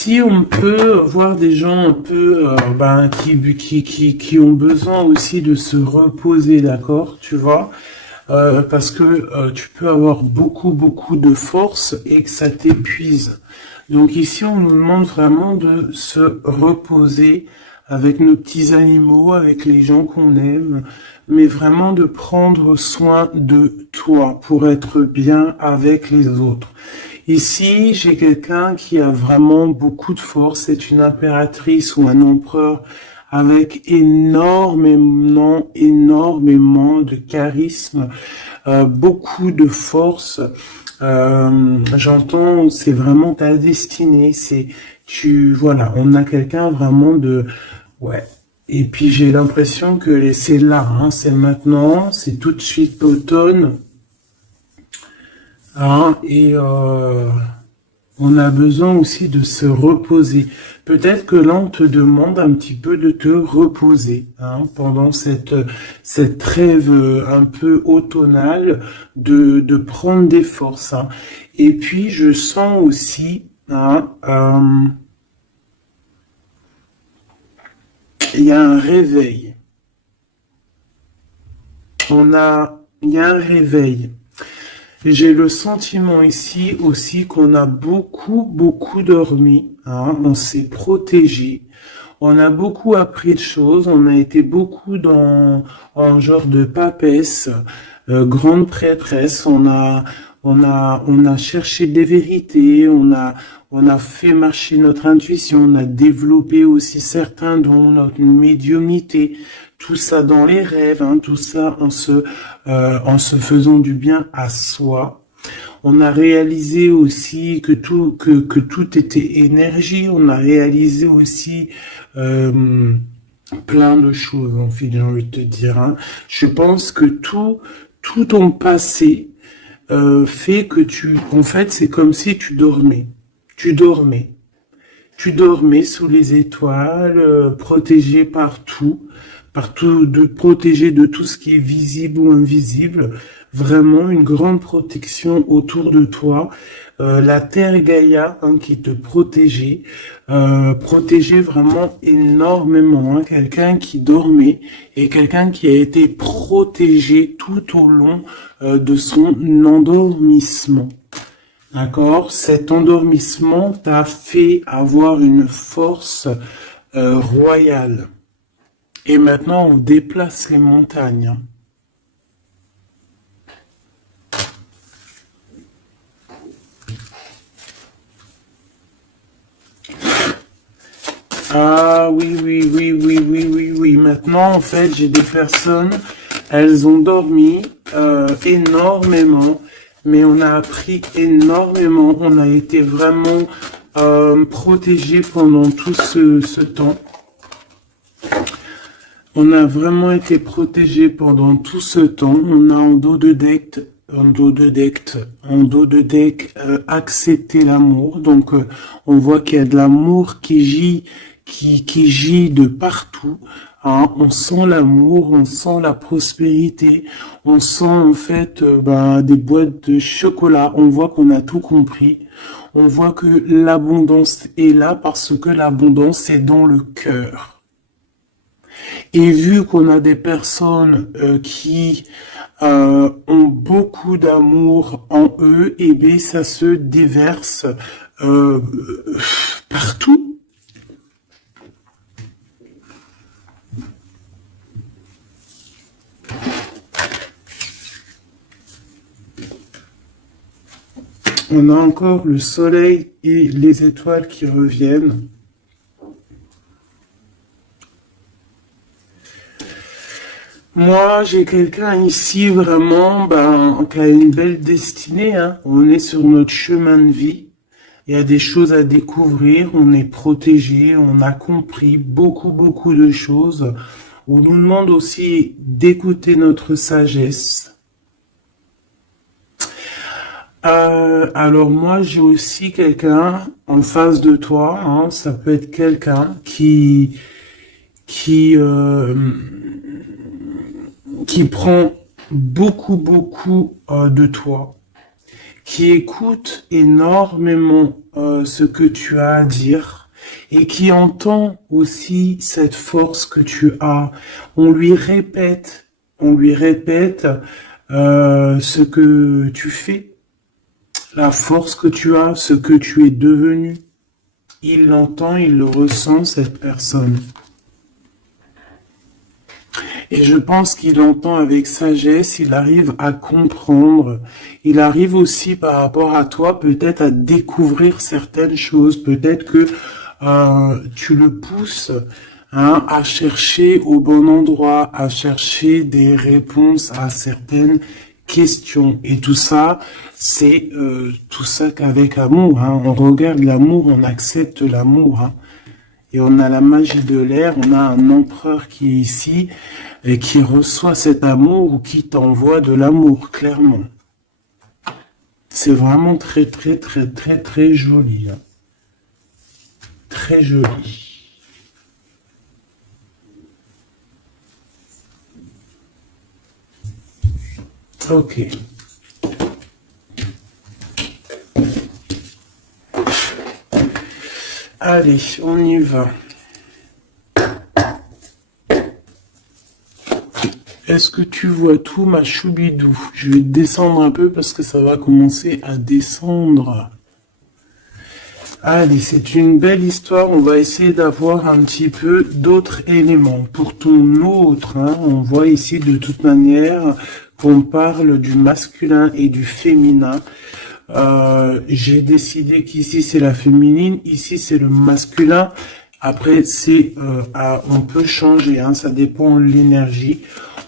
Ici, on peut voir des gens un peu qui ont besoin aussi de se reposer, d'accord, tu vois, parce que tu peux avoir beaucoup de force et que ça t'épuise. Donc ici, on nous demande vraiment de se reposer avec nos petits animaux, avec les gens qu'on aime, mais vraiment de prendre soin de toi pour être bien avec les autres. Ici, j'ai quelqu'un qui a vraiment beaucoup de force, c'est une impératrice ou un empereur avec énormément de charisme, beaucoup de force. J'entends, c'est vraiment ta destinée, voilà, on a quelqu'un vraiment ouais. Et puis j'ai l'impression que c'est là, hein, c'est maintenant, c'est tout de suite l'automne, hein, et on a besoin aussi de se reposer. Peut-être que là, on te demande un petit peu de te reposer, hein, pendant cette trêve un peu automnale, de prendre des forces, hein. Et puis, je sens aussi, hein, il y a un réveil. Il y a un réveil. J'ai le sentiment ici aussi qu'on a beaucoup dormi, hein, on s'est protégé, on a beaucoup appris de choses, on a été beaucoup en genre de papesse, grande prêtresse, on a cherché des vérités, on a fait marcher notre intuition, on a développé aussi certains dons, notre médiumnité, tout ça dans les rêves, hein, tout ça en se faisant du bien à soi. On a réalisé aussi que tout était énergie. On a réalisé aussi plein de choses, en fait, j'ai envie de te dire, hein. Je pense que tout ton passé fait que en fait, c'est comme si tu dormais. Tu dormais. Tu dormais sous les étoiles, protégé partout, protégé de tout ce qui est visible ou invisible. Vraiment une grande protection autour de toi. La Terre Gaïa, hein, qui te protégeait vraiment énormément, hein. Quelqu'un qui dormait et quelqu'un qui a été protégé tout au long de son endormissement. D'accord? Cet endormissement t'a fait avoir une force royale. Et maintenant, on déplace les montagnes. Ah oui. Maintenant, en fait, j'ai des personnes, elles ont dormi énormément, mais on a appris énormément. On a été vraiment protégés pendant tout ce temps. On a vraiment été protégés pendant tout ce temps. On a en dos de deck accepté l'amour. Donc on voit qu'il y a de l'amour qui gît de partout. Hein. On sent l'amour, on sent la prospérité, on sent en fait des boîtes de chocolat. On voit qu'on a tout compris. On voit que l'abondance est là parce que l'abondance est dans le cœur. Et vu qu'on a des personnes qui ont beaucoup d'amour en eux, et bien ça se déverse partout. On a encore le soleil et les étoiles qui reviennent. Moi, j'ai quelqu'un ici vraiment qui a une belle destinée, hein. On est sur notre chemin de vie. Il y a des choses à découvrir. On est protégé. On a compris beaucoup de choses. On nous demande aussi d'écouter notre sagesse. Alors moi, j'ai aussi quelqu'un en face de toi, hein. Ça peut être quelqu'un qui prend beaucoup de toi, qui écoute énormément ce que tu as à dire et qui entend aussi cette force que tu as. On lui répète ce que tu fais, la force que tu as, ce que tu es devenu. Il l'entend, il le ressent, cette personne. Et je pense qu'il entend avec sagesse, il arrive à comprendre, il arrive aussi par rapport à toi peut-être à découvrir certaines choses, peut-être que tu le pousses à chercher au bon endroit, à chercher des réponses à certaines questions. Et tout ça, c'est tout ça qu'avec amour. On regarde l'amour, on accepte l'amour. Et on a la magie de l'air, on a un empereur qui est ici et qui reçoit cet amour ou qui t'envoie de l'amour, clairement. C'est vraiment très, très, très, très, très joli. Très joli. Ok. Allez, on y va. Est-ce que tu vois tout, ma choubidou? Je vais descendre un peu parce que ça va commencer à descendre. Allez, c'est une belle histoire. On va essayer d'avoir un petit peu d'autres éléments. Pour ton autre, on voit ici de toute manière qu'on parle du masculin et du féminin. J'ai décidé qu'ici c'est la féminine, ici c'est le masculin. Après c'est on peut changer, ça dépend de l'énergie.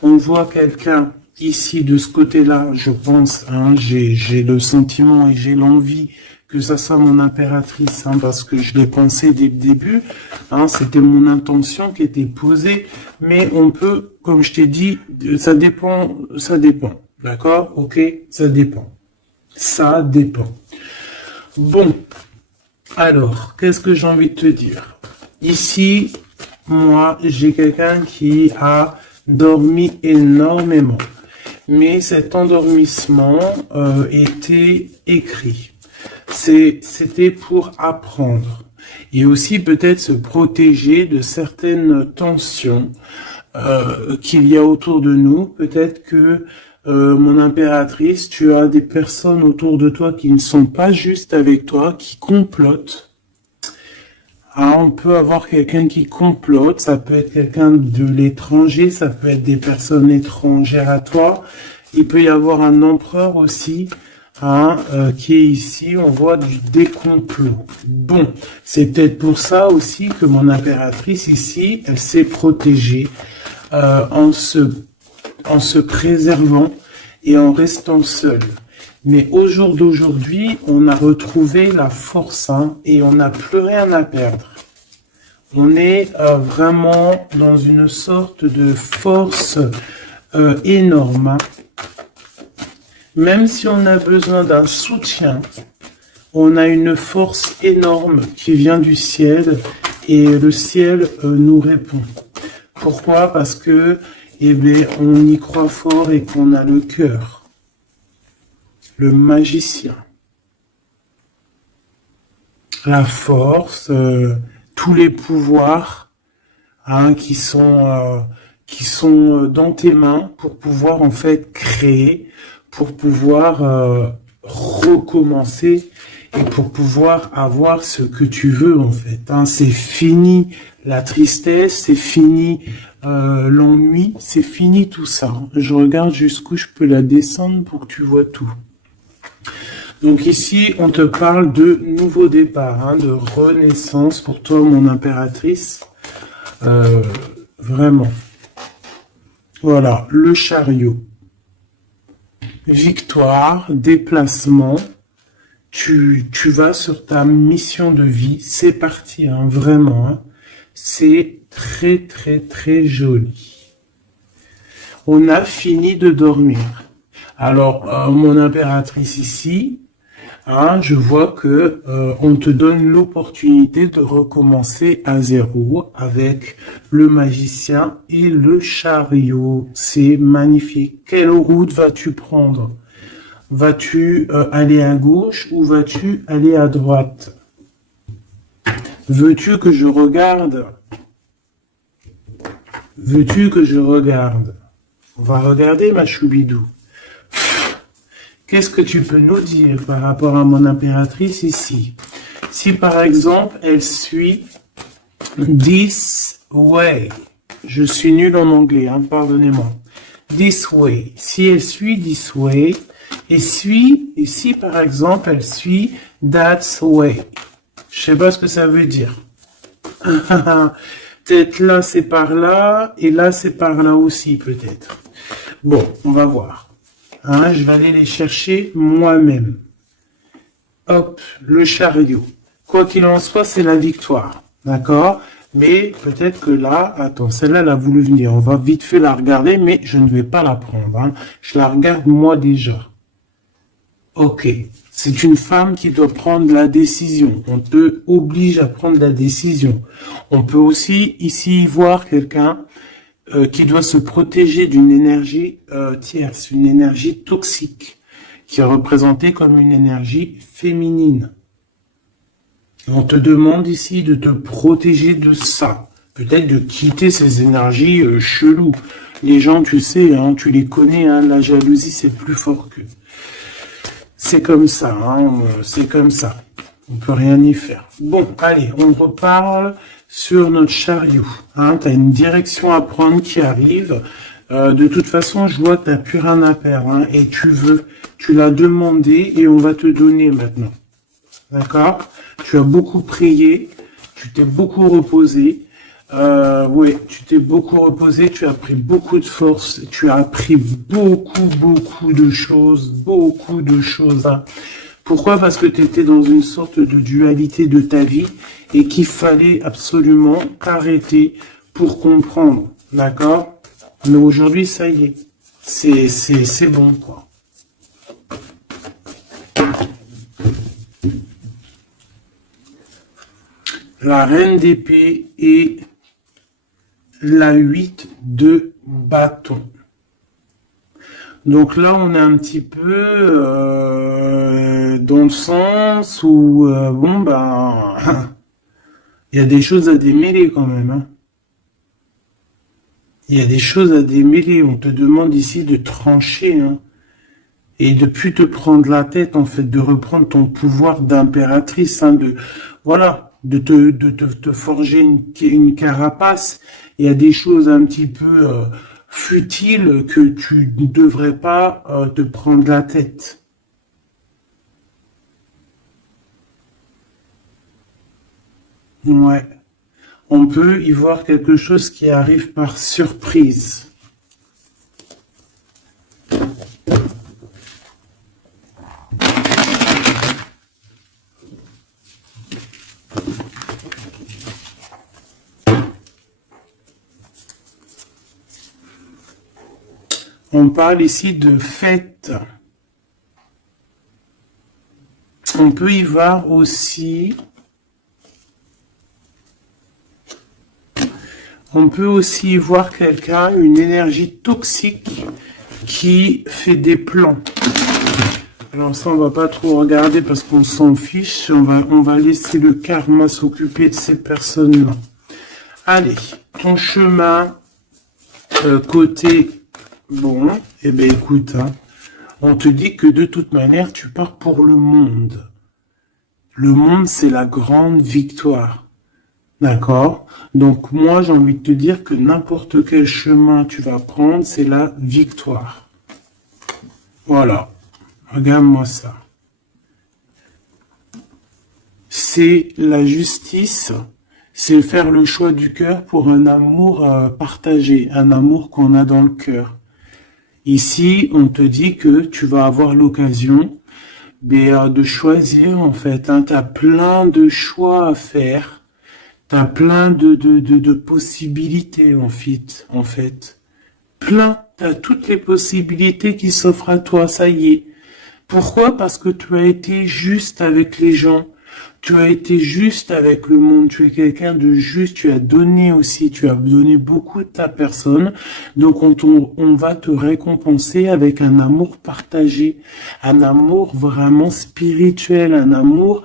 On voit quelqu'un ici de ce côté-là, je pense, j'ai le sentiment et j'ai l'envie que ça soit mon impératrice, parce que je l'ai pensé dès le début, c'était mon intention qui était posée, mais on peut, comme je t'ai dit, ça dépend, d'accord, ok, ça dépend. Ça dépend. Bon, alors, qu'est-ce que j'ai envie de te dire? Ici, moi, j'ai quelqu'un qui a dormi énormément. Mais cet endormissement était écrit. C'était pour apprendre. Et aussi peut-être se protéger de certaines tensions qu'il y a autour de nous. Peut-être que mon impératrice, tu as des personnes autour de toi qui ne sont pas justes avec toi, qui complotent. On peut avoir quelqu'un qui complote, ça peut être quelqu'un de l'étranger, ça peut être des personnes étrangères à toi. Il peut y avoir un empereur aussi, qui est ici, on voit des complots. Bon, c'est peut-être pour ça aussi que mon impératrice ici, elle s'est protégée en se préservant et en restant seule. Mais au jour d'aujourd'hui, on a retrouvé la force et on n'a plus rien à perdre. On est vraiment dans une sorte de force énorme. Même si on a besoin d'un soutien, on a une force énorme qui vient du ciel et le ciel nous répond. Pourquoi? Parce que on y croit fort et qu'on a le cœur. Le magicien. La force, tous les pouvoirs qui sont dans tes mains pour pouvoir en fait créer, pour pouvoir recommencer et pour pouvoir avoir ce que tu veux en fait. C'est fini la tristesse, c'est fini l'ennui, c'est fini tout ça. Je regarde jusqu'où je peux la descendre pour que tu vois tout. Donc ici, on te parle de nouveau départ, de renaissance pour toi, mon impératrice. Vraiment. Voilà, le chariot. Victoire, déplacement. Tu vas sur ta mission de vie. C'est parti, vraiment. C'est très, très, très joli. On a fini de dormir. Alors, mon impératrice ici, je vois que on te donne l'opportunité de recommencer à zéro avec le magicien et le chariot. C'est magnifique. Quelle route vas-tu prendre? Vas-tu aller à gauche ou vas-tu aller à droite? Veux-tu que je regarde? Veux-tu que je regarde? On va regarder, ma choubidou. Qu'est-ce que tu peux nous dire par rapport à mon impératrice ici? Si par exemple, elle suit this way. Je suis nul en anglais, hein, pardonnez-moi. This way. Si elle suit this way, et si par exemple, elle suit that way. Je sais pas ce que ça veut dire. Peut-être là, c'est par là, et là, c'est par là aussi, peut-être. Bon, on va voir. Hein, je vais aller les chercher moi-même. Hop, le chariot. Quoi qu'il en soit, c'est la victoire. D'accord? Mais peut-être que là, attends, celle-là, elle a voulu venir. On va vite fait la regarder, mais je ne vais pas la prendre. Hein. Je la regarde moi déjà. Ok. C'est une femme qui doit prendre la décision. On te oblige à prendre la décision. On peut aussi ici voir quelqu'un qui doit se protéger d'une énergie tierce, une énergie toxique, qui est représentée comme une énergie féminine. On te demande ici de te protéger de ça. Peut-être de quitter ces énergies cheloues. Les gens, tu sais, hein, tu les connais, hein, la jalousie, c'est plus fort qu'eux. C'est comme ça, hein, c'est comme ça. On peut rien y faire. Bon, allez, on reparle sur notre chariot. Hein, tu as une direction à prendre qui arrive. De toute façon, je vois que tu n'as plus rien à perdre. Hein, et tu l'as demandé et on va te donner maintenant. D'accord? Tu as beaucoup prié, tu t'es beaucoup reposé. Ouais, tu t'es beaucoup reposé, tu as pris beaucoup de force, tu as appris beaucoup de choses, Hein. Pourquoi? Parce que tu étais dans une sorte de dualité de ta vie et qu'il fallait absolument t'arrêter pour comprendre, d'accord? Mais aujourd'hui, ça y est, c'est bon, quoi. La reine d'épée et la 8 de bâton. Donc là, on est un petit peu dans le sens où, bon, ben, il y a des choses à démêler quand même. Hein. Il y a des choses à démêler. On te demande ici de trancher, hein, et de plus te prendre la tête, en fait, de reprendre ton pouvoir d'impératrice, hein, voilà. De te forger une carapace. Il y a des choses un petit peu futiles que tu ne devrais pas te prendre la tête. Ouais. On peut y voir quelque chose qui arrive par surprise. On parle ici de fête. On peut y voir aussi... On peut aussi y voir quelqu'un, une énergie toxique qui fait des plans. Alors ça, on va pas trop regarder parce qu'on s'en fiche. On va laisser le karma s'occuper de ces personnes-là. Allez, ton chemin côté... Bon, eh bien écoute, hein, on te dit que de toute manière, tu pars pour le monde. Le monde, c'est la grande victoire. D'accord? Donc moi, j'ai envie de te dire que n'importe quel chemin tu vas prendre, c'est la victoire. Voilà. Regarde-moi ça. C'est la justice, c'est faire le choix du cœur pour un amour partagé, un amour qu'on a dans le cœur. Ici, on te dit que tu vas avoir l'occasion de choisir, en fait. Hein, tu as plein de choix à faire. Tu as plein de possibilités, en fait. Plein. Tu as toutes les possibilités qui s'offrent à toi, ça y est. Pourquoi? Parce que tu as été juste avec les gens. Tu as été juste avec le monde, tu es quelqu'un de juste, tu as donné aussi, tu as donné beaucoup de ta personne, donc on va te récompenser avec un amour partagé, un amour vraiment spirituel, un amour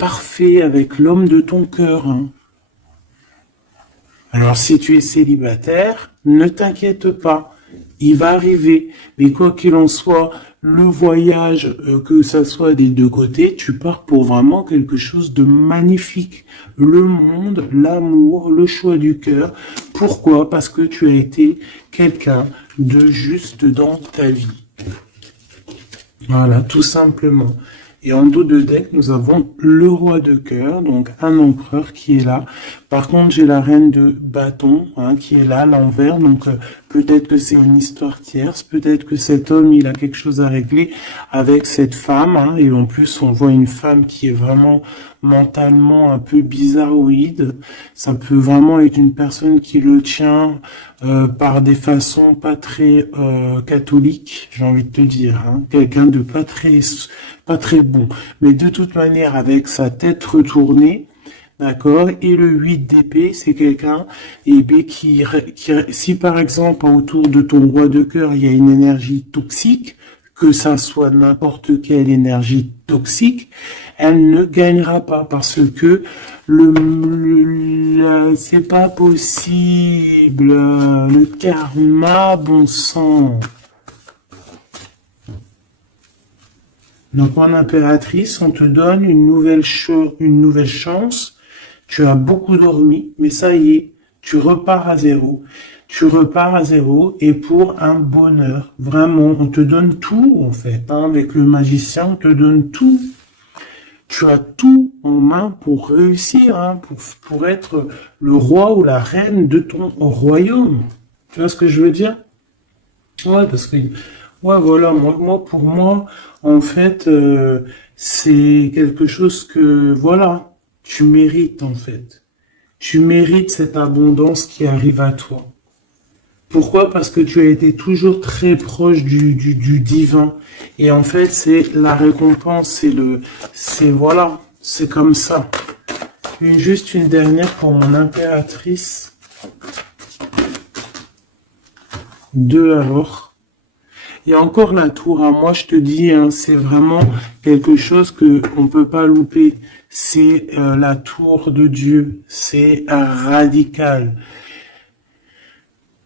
parfait avec l'homme de ton cœur, hein. Alors si tu es célibataire, ne t'inquiète pas, il va arriver. Mais quoi qu'il en soit, le voyage, que ça soit des deux côtés, tu pars pour vraiment quelque chose de magnifique. Le monde, l'amour, le choix du cœur. Pourquoi? Parce que tu as été quelqu'un de juste dans ta vie. Voilà, tout simplement. Et en dos de deck, nous avons le roi de cœur, donc un empereur qui est là. Par contre, j'ai la reine de bâton, hein, qui est là, à l'envers. Donc, peut-être que c'est une histoire tierce. Peut-être que cet homme, il a quelque chose à régler avec cette femme, hein. Et en plus, on voit une femme qui est vraiment mentalement un peu bizarroïde. Ça peut vraiment être une personne qui le tient par des façons pas très catholiques, j'ai envie de te dire, hein. Quelqu'un de pas très bon. Mais de toute manière, avec sa tête retournée, d'accord, et le 8 d'épée, c'est quelqu'un si par exemple autour de ton roi de cœur, il y a une énergie toxique, que ça soit n'importe quelle énergie toxique, elle ne gagnera pas parce que c'est pas possible. Le karma, bon sang. Donc en impératrice, on te donne une nouvelle chance. Tu as beaucoup dormi, mais ça y est, tu repars à zéro. Tu repars à zéro et pour un bonheur. Vraiment, on te donne tout en fait, hein. Avec le magicien, on te donne tout. Tu as tout en main pour réussir, hein, pour être le roi ou la reine de ton royaume. Tu vois ce que je veux dire? Ouais, parce que, ouais, voilà, pour moi, en fait, c'est quelque chose que, voilà, tu mérites, en fait. Tu mérites cette abondance qui arrive à toi. Pourquoi? Parce que tu as été toujours très proche du divin. Et en fait, c'est la récompense, voilà, c'est comme ça. Juste une dernière pour mon impératrice. 2 alors. Et encore la tour, hein. Moi je te dis, hein, c'est vraiment quelque chose que on peut pas louper. C'est la tour de Dieu. C'est radical.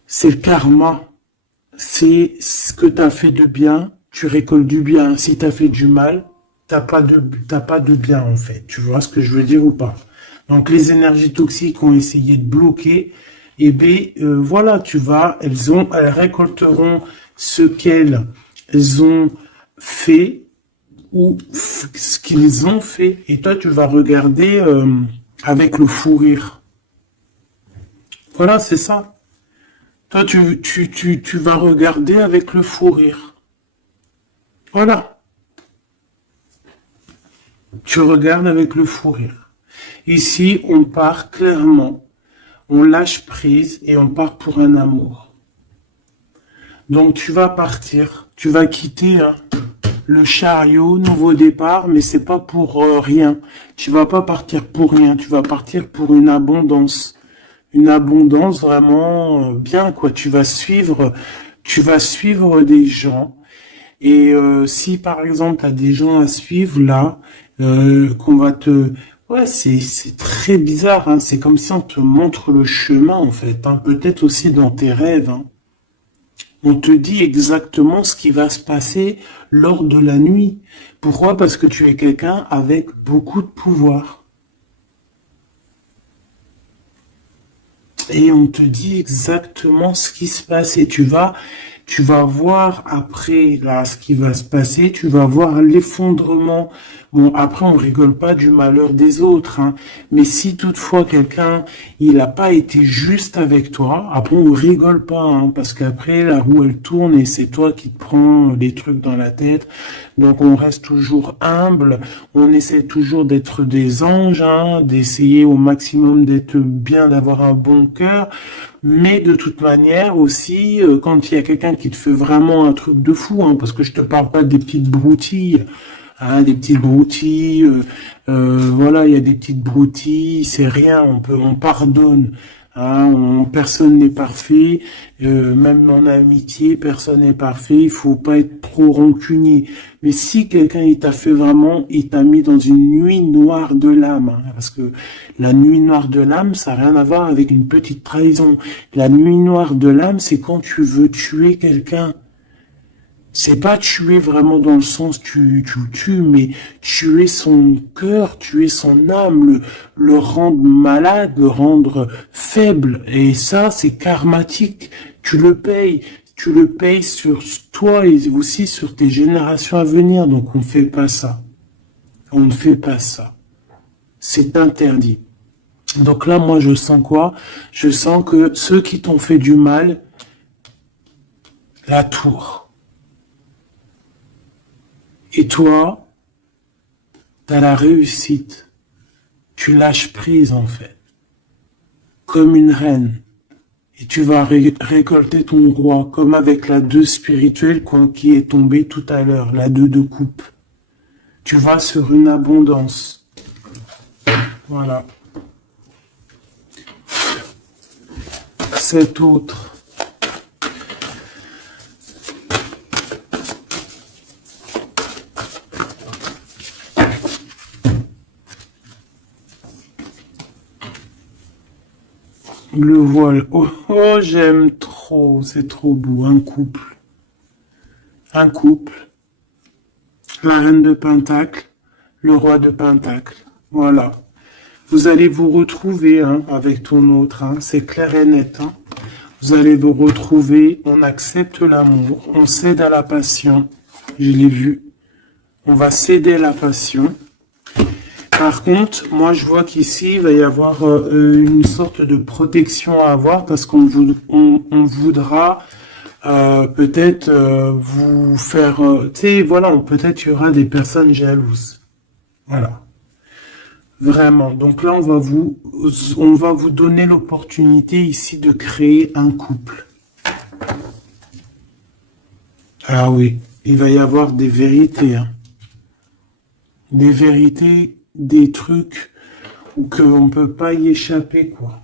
C'est le karma. C'est ce que tu as fait de bien, tu récoltes du bien. Si tu as fait du mal, t'as pas de bien en fait. Tu vois ce que je veux dire ou pas? Donc les énergies toxiques ont essayé de bloquer. Et bien voilà, elles récolteront ce qu'elles ont fait ou ce qu'ils ont fait. Et toi, tu vas regarder avec le fou rire. Voilà, c'est ça. Toi, tu vas regarder avec le fou rire. Voilà. Tu regardes avec le fou rire. Ici, on part clairement. On lâche prise et on part pour un amour. Donc, tu vas partir. Tu vas quitter le chariot, nouveau départ, mais c'est pas pour rien. Tu vas pas partir pour rien. Tu vas partir pour une abondance. Une abondance vraiment bien, quoi. Tu vas suivre des gens. Et si par exemple tu as des gens à suivre là, qu'on va te... Ouais, c'est très bizarre, hein. C'est comme si on te montre le chemin en fait, hein. Peut-être aussi dans tes rêves, hein. On te dit exactement ce qui va se passer lors de la nuit. Pourquoi? Parce que tu es quelqu'un avec beaucoup de pouvoir. Et on te dit exactement ce qui se passe et tu vas voir après là ce qui va se passer, tu vas voir l'effondrement. Bon, après on rigole pas du malheur des autres, hein, mais si toutefois quelqu'un il n'a pas été juste avec toi, après on rigole pas, hein, parce qu'après la roue elle tourne et c'est toi qui te prends les trucs dans la tête. Donc on reste toujours humble, on essaie toujours d'être des anges, hein, d'essayer au maximum d'être bien, d'avoir un bon cœur. Mais de toute manière aussi, quand il y a quelqu'un qui te fait vraiment un truc de fou, hein, parce que je te parle pas des petites broutilles, hein, des petites broutilles, voilà, il y a des petites broutilles, c'est rien, on pardonne. Hein, personne n'est parfait, même en amitié, personne n'est parfait. Il faut pas être trop rancunier. Mais si quelqu'un il t'a fait vraiment, il t'a mis dans une nuit noire de l'âme, hein, parce que la nuit noire de l'âme, ça n'a rien à voir avec une petite trahison. La nuit noire de l'âme, c'est quand tu veux tuer quelqu'un. C'est pas tuer vraiment dans le sens tu tues, mais tuer son cœur, tuer son âme, le rendre malade, le rendre faible. Et ça, c'est karmatique. Tu le payes. Tu le payes sur toi et aussi sur tes générations à venir. Donc on ne fait pas ça. On ne fait pas ça. C'est interdit. Donc là, moi, je sens quoi? Je sens que ceux qui t'ont fait du mal, la tour. Et toi, t'as la réussite. Tu lâches prise, en fait. Comme une reine. Et tu vas récolter ton roi, comme avec la 2 spirituelle qui est tombée tout à l'heure, la 2 de coupe. Tu vas sur une abondance. Voilà. Cet autre. Le voile. Oh, oh, j'aime trop. C'est trop beau. Un couple. Un couple. La reine de Pentacle. Le roi de Pentacle. Voilà. Vous allez vous retrouver hein, avec ton autre. Hein. C'est clair et net. Hein. Vous allez vous retrouver. On accepte l'amour. On cède à la passion. Je l'ai vu. On va céder à la passion. Par contre, moi je vois qu'ici, il va y avoir une sorte de protection à avoir parce qu'on on voudra peut-être vous faire... tu sais, voilà, peut-être il y aura des personnes jalouses. Voilà. Vraiment. Donc là, on va vous donner l'opportunité ici de créer un couple. Ah oui, il va y avoir des vérités. Hein. Des vérités, des trucs qu'on ne peut pas y échapper, quoi.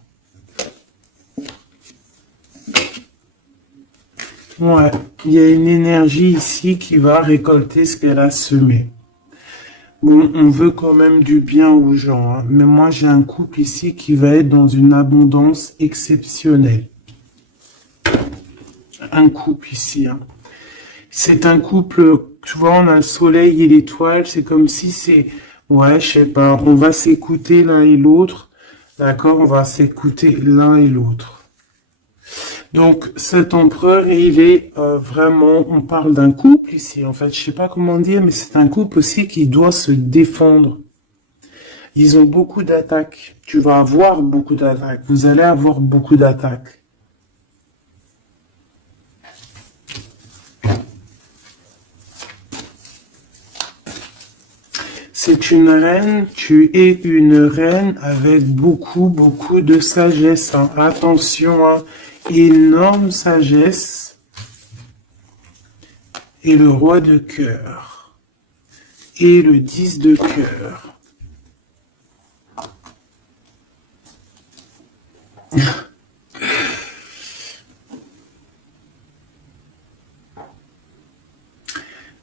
Ouais, il y a une énergie ici qui va récolter ce qu'elle a semé. Bon, on veut quand même du bien aux gens, hein, mais moi j'ai un couple ici qui va être dans une abondance exceptionnelle. Un couple ici, hein. C'est un couple, tu vois, on a le soleil et l'étoile, c'est comme si c'est, ouais, je sais pas, on va s'écouter l'un et l'autre, d'accord, on va s'écouter l'un et l'autre. Donc, cet empereur, il est vraiment, on parle d'un couple ici, en fait, je sais pas comment dire, mais c'est un couple aussi qui doit se défendre. Ils ont beaucoup d'attaques, tu vas avoir beaucoup d'attaques, vous allez avoir beaucoup d'attaques. C'est une reine, tu es une reine avec beaucoup, beaucoup de sagesse. Hein. Attention, hein. Énorme sagesse. Et le roi de cœur. Et le 10 de cœur.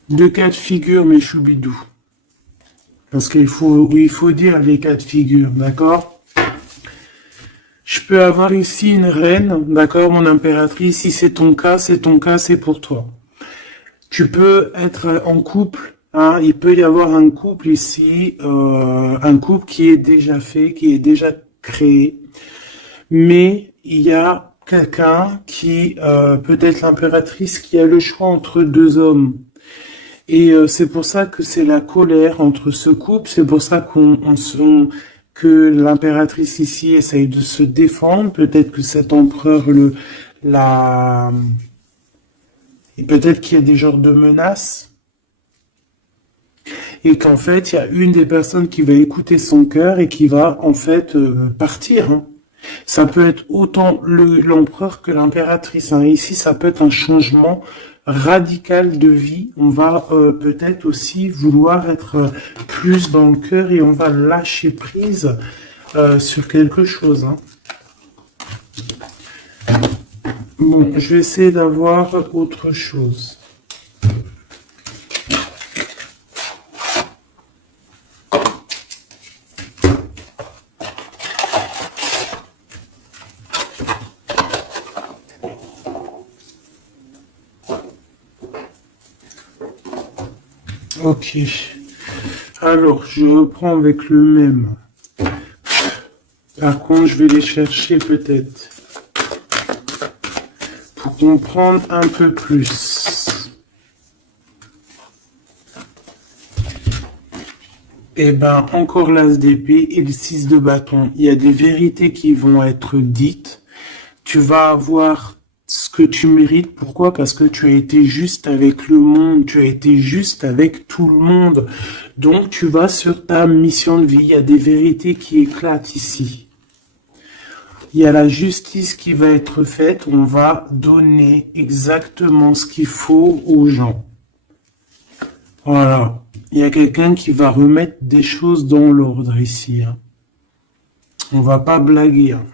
Deux cas de figure, mes choubidous. Parce qu'il faut dire les cas de figure, d'accord? Je peux avoir ici une reine, d'accord, mon impératrice, si c'est ton cas, c'est pour toi. Tu peux être en couple, hein, il peut y avoir un couple ici, un couple qui est déjà fait, qui est déjà créé, mais il y a quelqu'un qui, peut-être l'impératrice, qui a le choix entre deux hommes. Et c'est pour ça que c'est la colère entre ce couple, c'est pour ça que l'impératrice ici essaye de se défendre, peut-être que cet empereur et peut-être qu'il y a des genres de menaces, et qu'en fait, il y a une des personnes qui va écouter son cœur et qui va en fait partir. Hein. Ça peut être autant l'empereur que l'impératrice. Hein. Ici, ça peut être un changement radical de vie. On va peut-être aussi vouloir être plus dans le cœur et on va lâcher prise sur quelque chose. Hein. Bon, je vais essayer d'avoir autre chose. Ok. Alors, je reprends avec le même. Par contre, je vais les chercher peut-être. Pour comprendre un peu plus. Eh ben, encore l'as d'épée et le 6 de bâton. Il y a des vérités qui vont être dites. Tu vas avoir ce que tu mérites. Pourquoi? Parce que tu as été juste avec le monde. Tu as été juste avec tout le monde. Donc, tu vas sur ta mission de vie. Il y a des vérités qui éclatent ici. Il y a la justice qui va être faite. On va donner exactement ce qu'il faut aux gens. Voilà. Il y a quelqu'un qui va remettre des choses dans l'ordre ici. Hein. On va pas blaguer. Hein.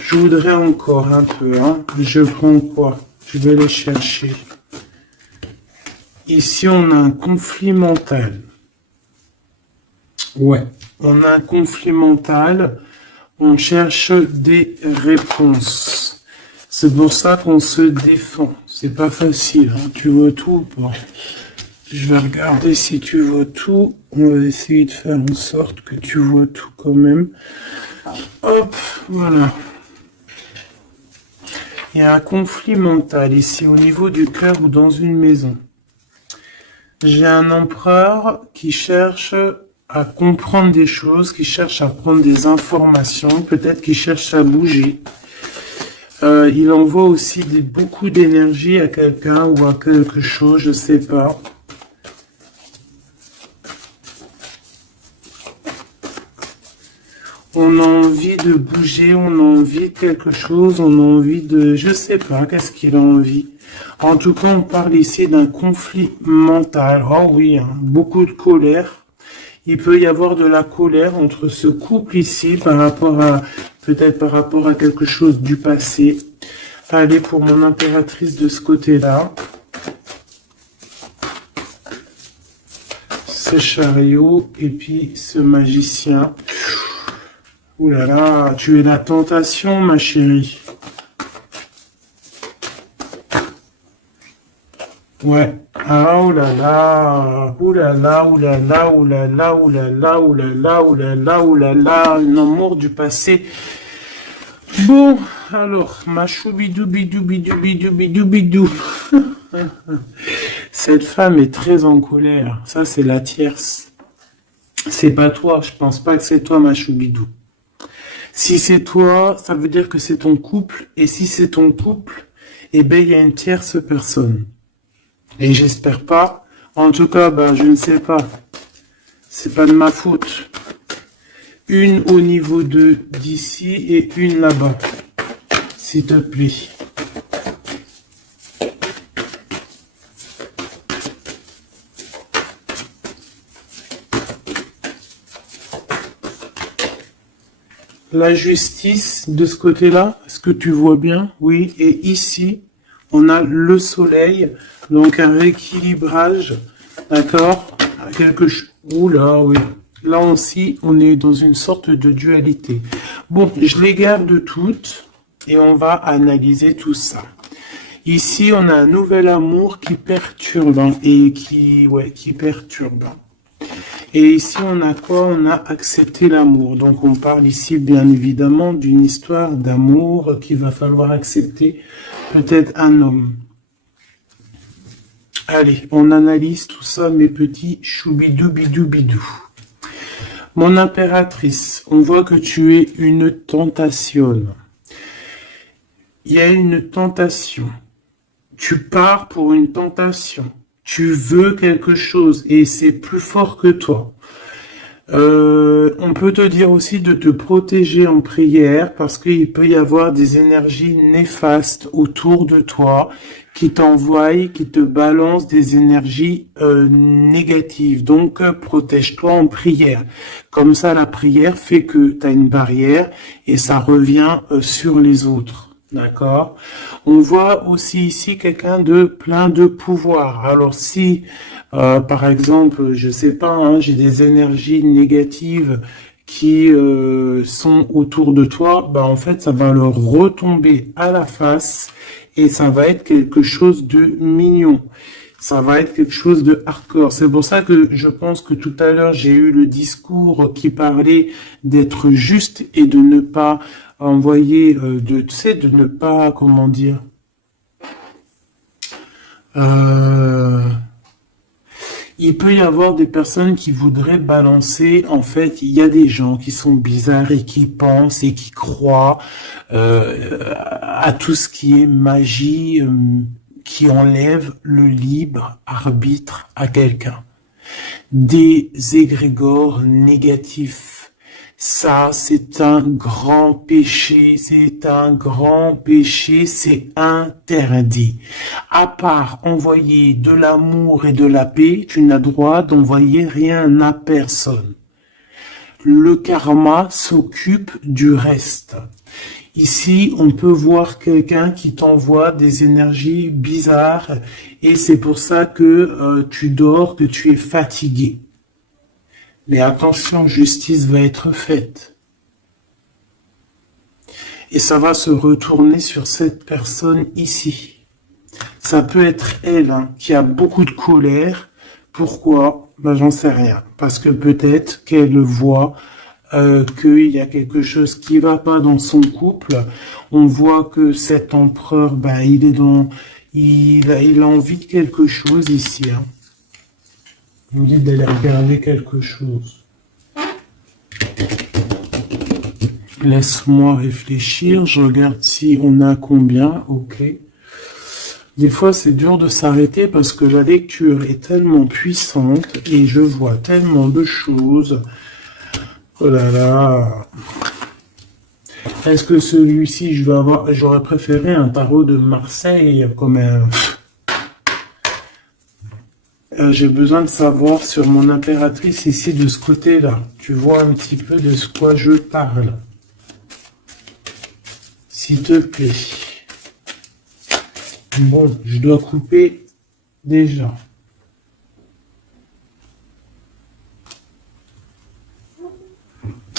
Je voudrais encore un peu. Hein. Je prends quoi? Je vais les chercher. Ici, on a un conflit mental. Ouais, on a un conflit mental. On cherche des réponses. C'est pour ça qu'on se défend. C'est pas facile. Hein. Tu vois tout ou pas? Je vais regarder si tu vois tout. On va essayer de faire en sorte que tu vois tout quand même. Hop, voilà. Il y a un conflit mental ici au niveau du cœur ou dans une maison. J'ai un empereur qui cherche à comprendre des choses, qui cherche à prendre des informations, peut-être qu'il cherche à bouger. Il envoie aussi beaucoup d'énergie à quelqu'un ou à quelque chose, je sais pas. On a envie de bouger, on a envie de quelque chose, on a envie de... Je sais pas, qu'est-ce qu'il a envie. En tout cas, on parle ici d'un conflit mental. Oh oui, hein, beaucoup de colère. Il peut y avoir de la colère entre ce couple ici par rapport à... Peut-être par rapport à quelque chose du passé. Allez, pour mon impératrice de ce côté-là. Ce chariot et puis ce magicien. Ouh là là, tu es la tentation, ma chérie. Ouais. Ah, oh là là, oh là là, oh là là, oh là là, oh là là, oh là là, oh là là, oh là là, un amour du passé. Bon, alors, ma choubidou, bidou, bidou, bidou, bidou, bidou. Cette femme est très en colère. Ça, c'est la tierce. C'est pas toi, je pense pas que c'est toi, ma choubidou. Si c'est toi, ça veut dire que c'est ton couple. Et si c'est ton couple, eh ben, il y a une tierce personne. Et j'espère pas. En tout cas, ben, je ne sais pas. C'est pas de ma faute. Une au niveau d'ici et une là-bas. S'il te plaît. La justice de ce côté-là, est-ce que tu vois bien? Oui, et ici, on a le soleil, donc un rééquilibrage, d'accord? Quelque chose. Oula, oui. Là aussi, on est dans une sorte de dualité. Bon, je les garde toutes et on va analyser tout ça. Ici, on a un nouvel amour qui perturbe et qui perturbe. Et ici, on a quoi? On a accepté l'amour. Donc, on parle ici, bien évidemment, d'une histoire d'amour qu'il va falloir accepter. Peut-être un homme. Allez, on analyse tout ça, mes petits choubidou bidou bidou. Mon impératrice, on voit que tu es une tentation. Il y a une tentation. Tu pars pour une tentation. Tu veux quelque chose et c'est plus fort que toi. On peut te dire aussi de te protéger en prière parce qu'il peut y avoir des énergies néfastes autour de toi qui t'envoient, qui te balancent des énergies négatives. Donc, protège-toi en prière. Comme ça, la prière fait que tu as une barrière et ça revient sur les autres. D'accord? On voit aussi ici quelqu'un de plein de pouvoir. Alors si, par exemple, je sais pas, hein, j'ai des énergies négatives qui sont autour de toi, bah en fait ça va leur retomber à la face et ça va être quelque chose de mignon. Ça va être quelque chose de hardcore. C'est pour ça que je pense que tout à l'heure, j'ai eu le discours qui parlait d'être juste et de ne pas envoyer, tu sais, de ne pas, comment dire, euh, il peut y avoir des personnes qui voudraient balancer, en fait, il y a des gens qui sont bizarres et qui pensent et qui croient à tout ce qui est magie, qui enlève le libre arbitre à quelqu'un. Des égrégores négatifs. Ça, c'est un grand péché, c'est un grand péché, c'est interdit. À part envoyer de l'amour et de la paix, tu n'as droit d'envoyer rien à personne. Le karma s'occupe du reste. Ici, on peut voir quelqu'un qui t'envoie des énergies bizarres et c'est pour ça que tu dors, que tu es fatigué. Mais attention, justice va être faite. Et ça va se retourner sur cette personne ici. Ça peut être elle hein, qui a beaucoup de colère. Pourquoi? Ben, j'en sais rien. Parce que peut-être qu'elle voit qu'il y a quelque chose qui va pas dans son couple. On voit que cet empereur, ben, il est dans, il a envie de quelque chose ici. Hein. Il me dit d'aller regarder quelque chose. Laisse-moi réfléchir. Je regarde si on a combien. Ok. Des fois, c'est dur de s'arrêter parce que la lecture est tellement puissante et je vois tellement de choses. Oh là là. Est-ce que celui-ci, j'aurais préféré un tarot de Marseille comme un... j'ai besoin de savoir sur mon impératrice ici de ce côté-là. Tu vois un petit peu de ce quoi je parle. S'il te plaît. Bon, je dois couper déjà.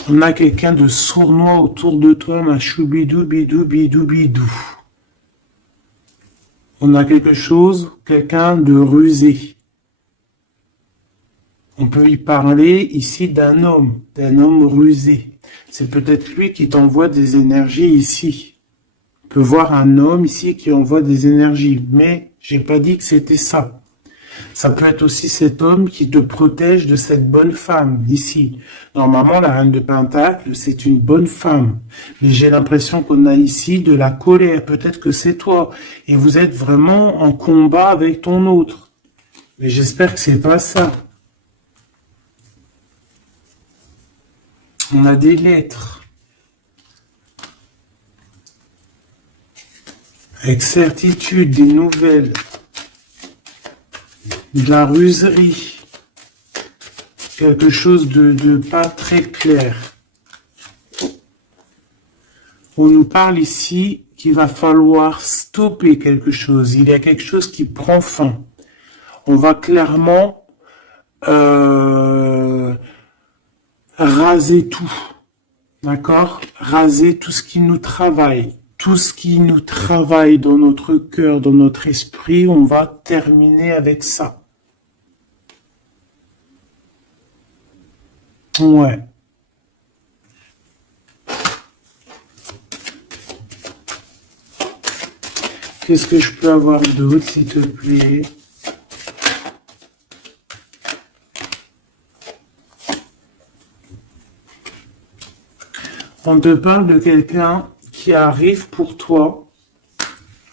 On a quelqu'un de sournois autour de toi, ma choubidou, bidou, bidou, bidou. On a quelque chose, quelqu'un de rusé. On peut y parler ici d'un homme rusé. C'est peut-être lui qui t'envoie des énergies ici. On peut voir un homme ici qui envoie des énergies, mais j'ai pas dit que c'était ça. Ça peut être aussi cet homme qui te protège de cette bonne femme, ici. Normalement, la reine de Pentacle, c'est une bonne femme. Mais j'ai l'impression qu'on a ici de la colère. Peut-être que c'est toi. Et vous êtes vraiment en combat avec ton autre. Mais j'espère que c'est pas ça. On a des lettres. Avec certitude, des nouvelles. De la ruserie, quelque chose de pas très clair. On nous parle ici qu'il va falloir stopper quelque chose. Il y a quelque chose qui prend fin. On va clairement raser tout, d'accord? Raser tout ce qui nous travaille. Tout ce qui nous travaille dans notre cœur, dans notre esprit, on va terminer avec ça. Ouais. Qu'est-ce que je peux avoir d'autre, s'il te plaît? On te parle de quelqu'un qui arrive pour toi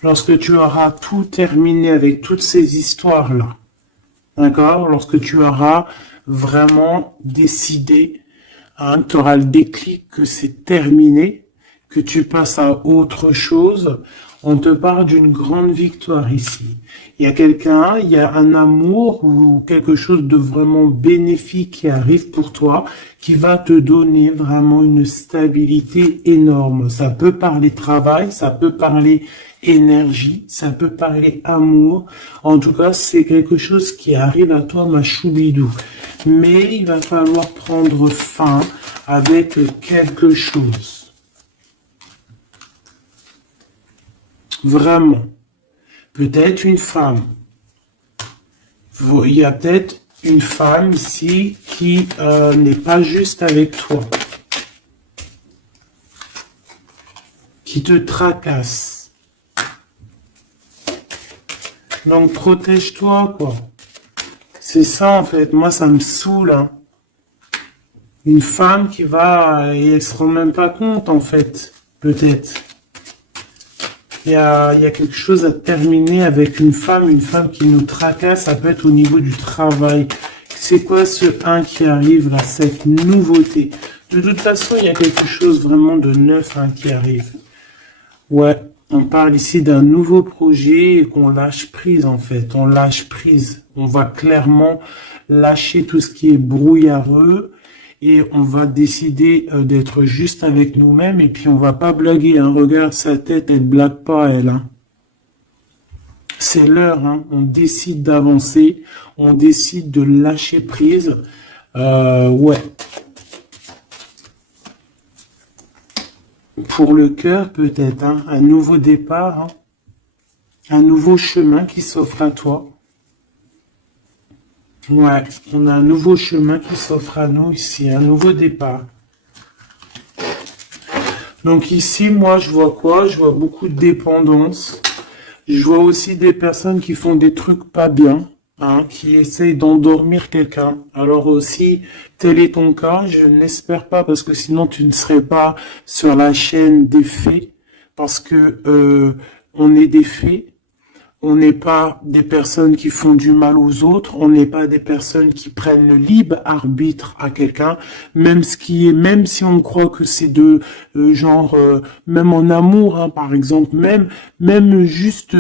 lorsque tu auras tout terminé avec toutes ces histoires-là. D'accord? Lorsque tu auras vraiment décider, hein, tu auras le déclic que c'est terminé, que tu passes à autre chose. On te parle d'une grande victoire ici. Il y a quelqu'un, il y a un amour ou quelque chose de vraiment bénéfique qui arrive pour toi, qui va te donner vraiment une stabilité énorme. Ça peut parler travail, ça peut parler énergie, ça peut parler amour. En tout cas, c'est quelque chose qui arrive à toi, ma choubidou. Mais il va falloir prendre fin avec quelque chose. Vraiment. Peut-être une femme. Il y a peut-être une femme ici qui n'est pas juste avec toi. Qui te tracasse. Donc protège-toi, quoi. C'est ça, en fait. Moi, ça me saoule, hein. Une femme qui va... Et elle se rend même pas compte, en fait. Peut-être. Il y a quelque chose à terminer avec une femme qui nous tracasse, ça peut être au niveau du travail. C'est quoi ce 1 qui arrive là, cette nouveauté? De toute façon, il y a quelque chose vraiment de neuf, hein, qui arrive. Ouais, on parle ici d'un nouveau projet et qu'on lâche prise en fait. On lâche prise. On va clairement lâcher tout ce qui est brouillareux. Et on va décider d'être juste avec nous-mêmes. Et puis on va pas blaguer. Hein. Regarde sa tête, elle blague pas, elle. Hein. C'est l'heure. Hein. On décide d'avancer. On décide de lâcher prise. Ouais. Pour le cœur, peut-être. Hein. Un nouveau départ. Hein. Un nouveau chemin qui s'offre à toi. Ouais, on a un nouveau chemin qui s'offre à nous ici, un nouveau départ. Donc ici, moi, je vois quoi? Je vois beaucoup de dépendance. Je vois aussi des personnes qui font des trucs pas bien, hein, qui essayent d'endormir quelqu'un. Alors aussi, tel est ton cas, je n'espère pas, parce que sinon tu ne serais pas sur la chaîne des faits, parce que on est des faits. On n'est pas des personnes qui font du mal aux autres, on n'est pas des personnes qui prennent le libre arbitre à quelqu'un, même si on croit que c'est de genre, même en amour, hein, par exemple, même juste,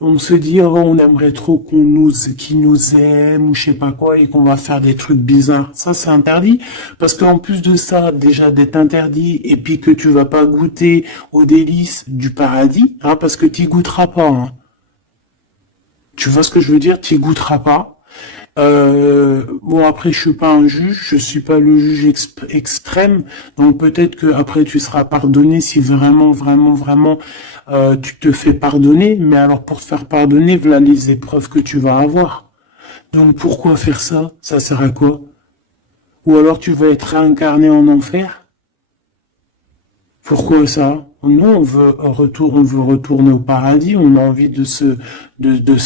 on se dit, oh, on aimerait trop qu'il nous aime ou je sais pas quoi et qu'on va faire des trucs bizarres. Ça, c'est interdit, parce qu'en plus de ça, déjà d'être interdit et puis que tu vas pas goûter aux délices du paradis, hein, parce que tu goûteras pas, hein. Tu vois ce que je veux dire? Tu goûteras pas. Bon, après, je suis pas un juge, je suis pas le juge extrême, donc peut-être que après tu seras pardonné si vraiment, tu te fais pardonner. Mais alors pour te faire pardonner, voilà les épreuves que tu vas avoir. Donc pourquoi faire ça? Ça sert à quoi? Ou alors tu vas être réincarné en enfer? Pourquoi ça? Nous, on veut retourner au paradis, on a envie de se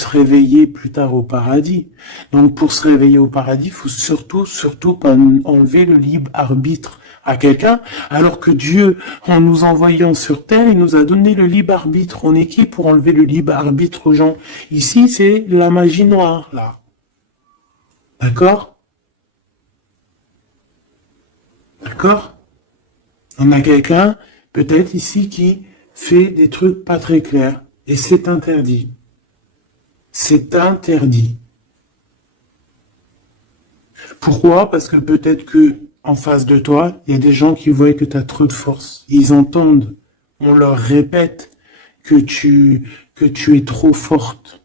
réveiller plus tard au paradis. Donc, pour se réveiller au paradis, il faut surtout pas enlever le libre arbitre à quelqu'un, alors que Dieu, en nous envoyant sur terre, il nous a donné le libre arbitre. On est qui pour enlever le libre arbitre aux gens? Ici, c'est la magie noire, là. D'accord? D'accord? On a quelqu'un, peut-être ici, qui fait des trucs pas très clairs. Et c'est interdit. C'est interdit. Pourquoi? Parce que peut-être que en face de toi, il y a des gens qui voient que tu as trop de force. Ils entendent, on leur répète que tu es trop forte.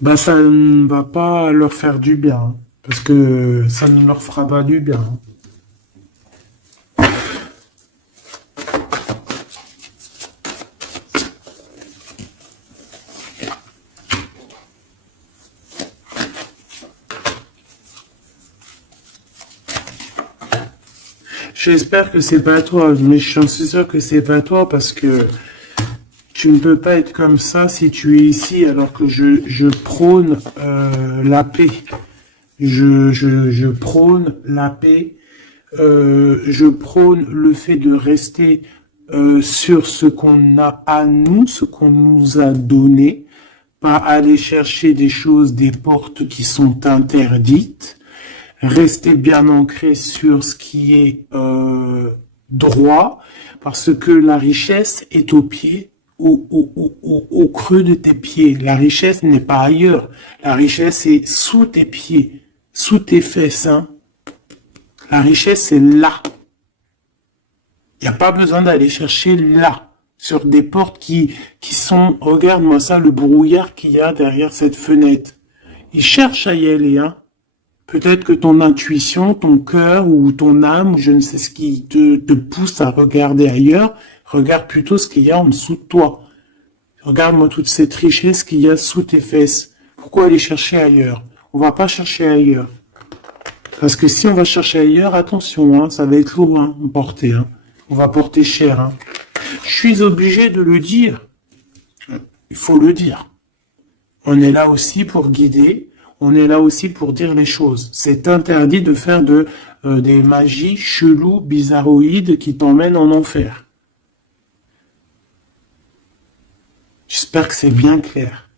Bah, ça ne va pas leur faire du bien. Hein, parce que ça ne leur fera pas du bien. Hein. J'espère que c'est pas toi, mais je suis sûr que c'est pas toi parce que tu ne peux pas être comme ça si tu es ici alors que je prône la paix. Je prône la paix. Je prône le fait de rester sur ce qu'on a à nous, ce qu'on nous a donné. pas aller chercher des choses, des portes qui sont interdites, rester bien ancré sur ce qui est droit, parce que la richesse est au pied, au creux de tes pieds. La richesse n'est pas ailleurs. La richesse est sous tes pieds, sous tes fesses. Hein. La richesse est là. Il n'y a pas besoin d'aller chercher là, sur des portes qui sont... Regarde-moi ça, le brouillard qu'il y a derrière cette fenêtre. Il cherche à y aller, hein. Peut-être que ton intuition, ton cœur ou ton âme, ou je ne sais ce qui te pousse à regarder ailleurs, regarde plutôt ce qu'il y a en dessous de toi. Regarde-moi toute cette richesse qu'il y a sous tes fesses. Pourquoi aller chercher ailleurs? On va pas chercher ailleurs. Parce que si on va chercher ailleurs, attention, hein, ça va être lourd hein, à porter. Hein. On va porter cher. Hein. Je suis obligé de le dire. Il faut le dire. On est là aussi pour guider. On est là aussi pour dire les choses. C'est interdit de faire des magies cheloues, bizarroïdes qui t'emmènent en enfer. J'espère que c'est bien clair.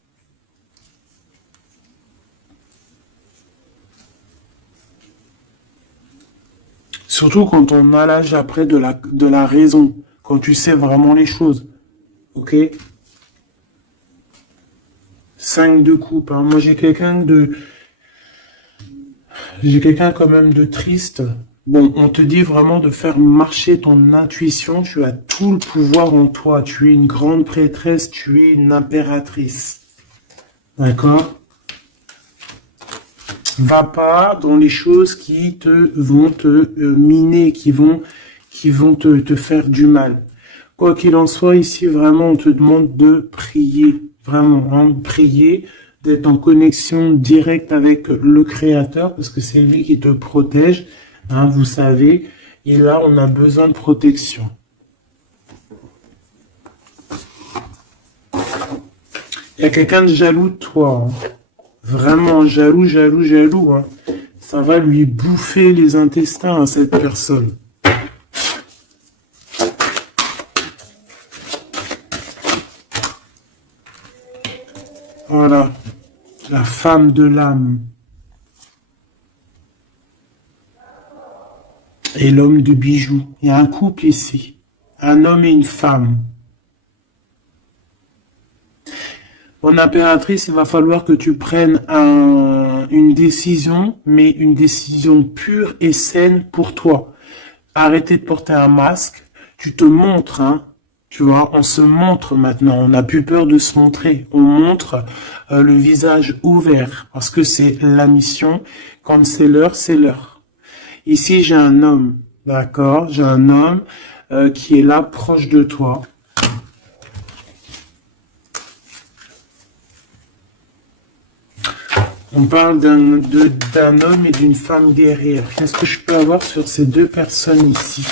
Surtout quand on a l'âge après de la raison, quand tu sais vraiment les choses. Ok? 5 de coupe. Hein. Moi, j'ai quelqu'un quand même de triste. Bon, on te dit vraiment de faire marcher ton intuition. Tu as tout le pouvoir en toi. Tu es une grande prêtresse. Tu es une impératrice. D'accord? Va pas dans les choses qui vont te miner, qui vont te faire du mal. Quoi qu'il en soit, ici, vraiment, on te demande de prier. Vraiment, hein, de prier, d'être en connexion directe avec le Créateur, parce que c'est lui qui te protège. Hein, vous savez, et là, on a besoin de protection. Il y a quelqu'un de jaloux de toi. Hein. Vraiment jaloux, jaloux, jaloux. Hein. Ça va lui bouffer les intestins à cette personne. Voilà, la femme de l'âme. Et l'homme de bijoux. Il y a un couple ici. Un homme et une femme. Mon impératrice, il va falloir que tu prennes une décision, mais une décision pure et saine pour toi. Arrêtez de porter un masque. Tu te montres, hein. Tu vois, on se montre maintenant, on n'a plus peur de se montrer. On montre le visage ouvert, parce que c'est la mission. Quand c'est l'heure, c'est l'heure. Ici, j'ai un homme, d'accord? J'ai un homme qui est là, proche de toi. On parle d'un homme et d'une femme guerrière. Qu'est-ce que je peux avoir sur ces deux personnes ici?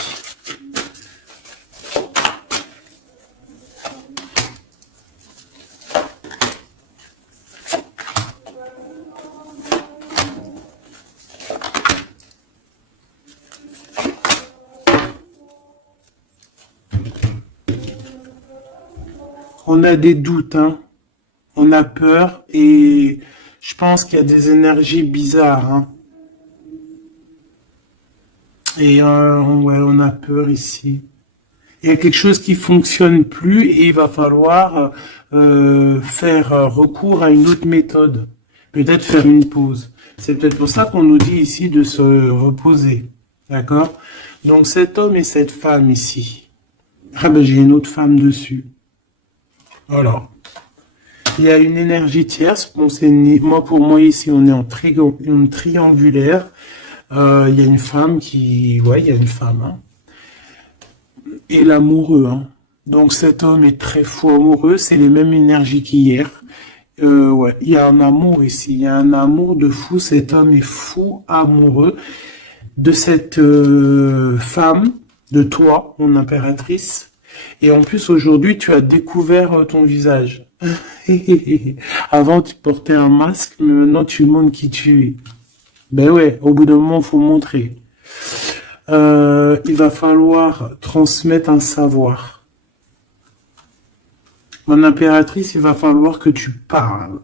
On a des doutes, hein. On a peur et je pense qu'il y a des énergies bizarres. Hein. Et ouais, on a peur ici. Il y a quelque chose qui fonctionne plus et il va falloir faire recours à une autre méthode. Peut-être faire une pause. C'est peut-être pour ça qu'on nous dit ici de se reposer. D'accord? Donc cet homme et cette femme ici. Ah ben j'ai une autre femme dessus. Voilà. Il y a une énergie tierce. Bon, pour moi ici, on est en triangulaire. Il y a une femme qui, ouais, il y a une femme. Hein. Et l'amoureux. Hein. Donc cet homme est très fou amoureux. C'est les mêmes énergies qu'hier. Ouais, il y a un amour ici. Il y a un amour de fou. Cet homme est fou amoureux de cette femme, de toi, mon impératrice. Et en plus, aujourd'hui, tu as découvert ton visage. Avant, tu portais un masque, mais maintenant, tu montres qui tu es. Ben ouais, au bout d'un moment, il faut montrer. Il va falloir transmettre un savoir. Mon impératrice, il va falloir que tu parles.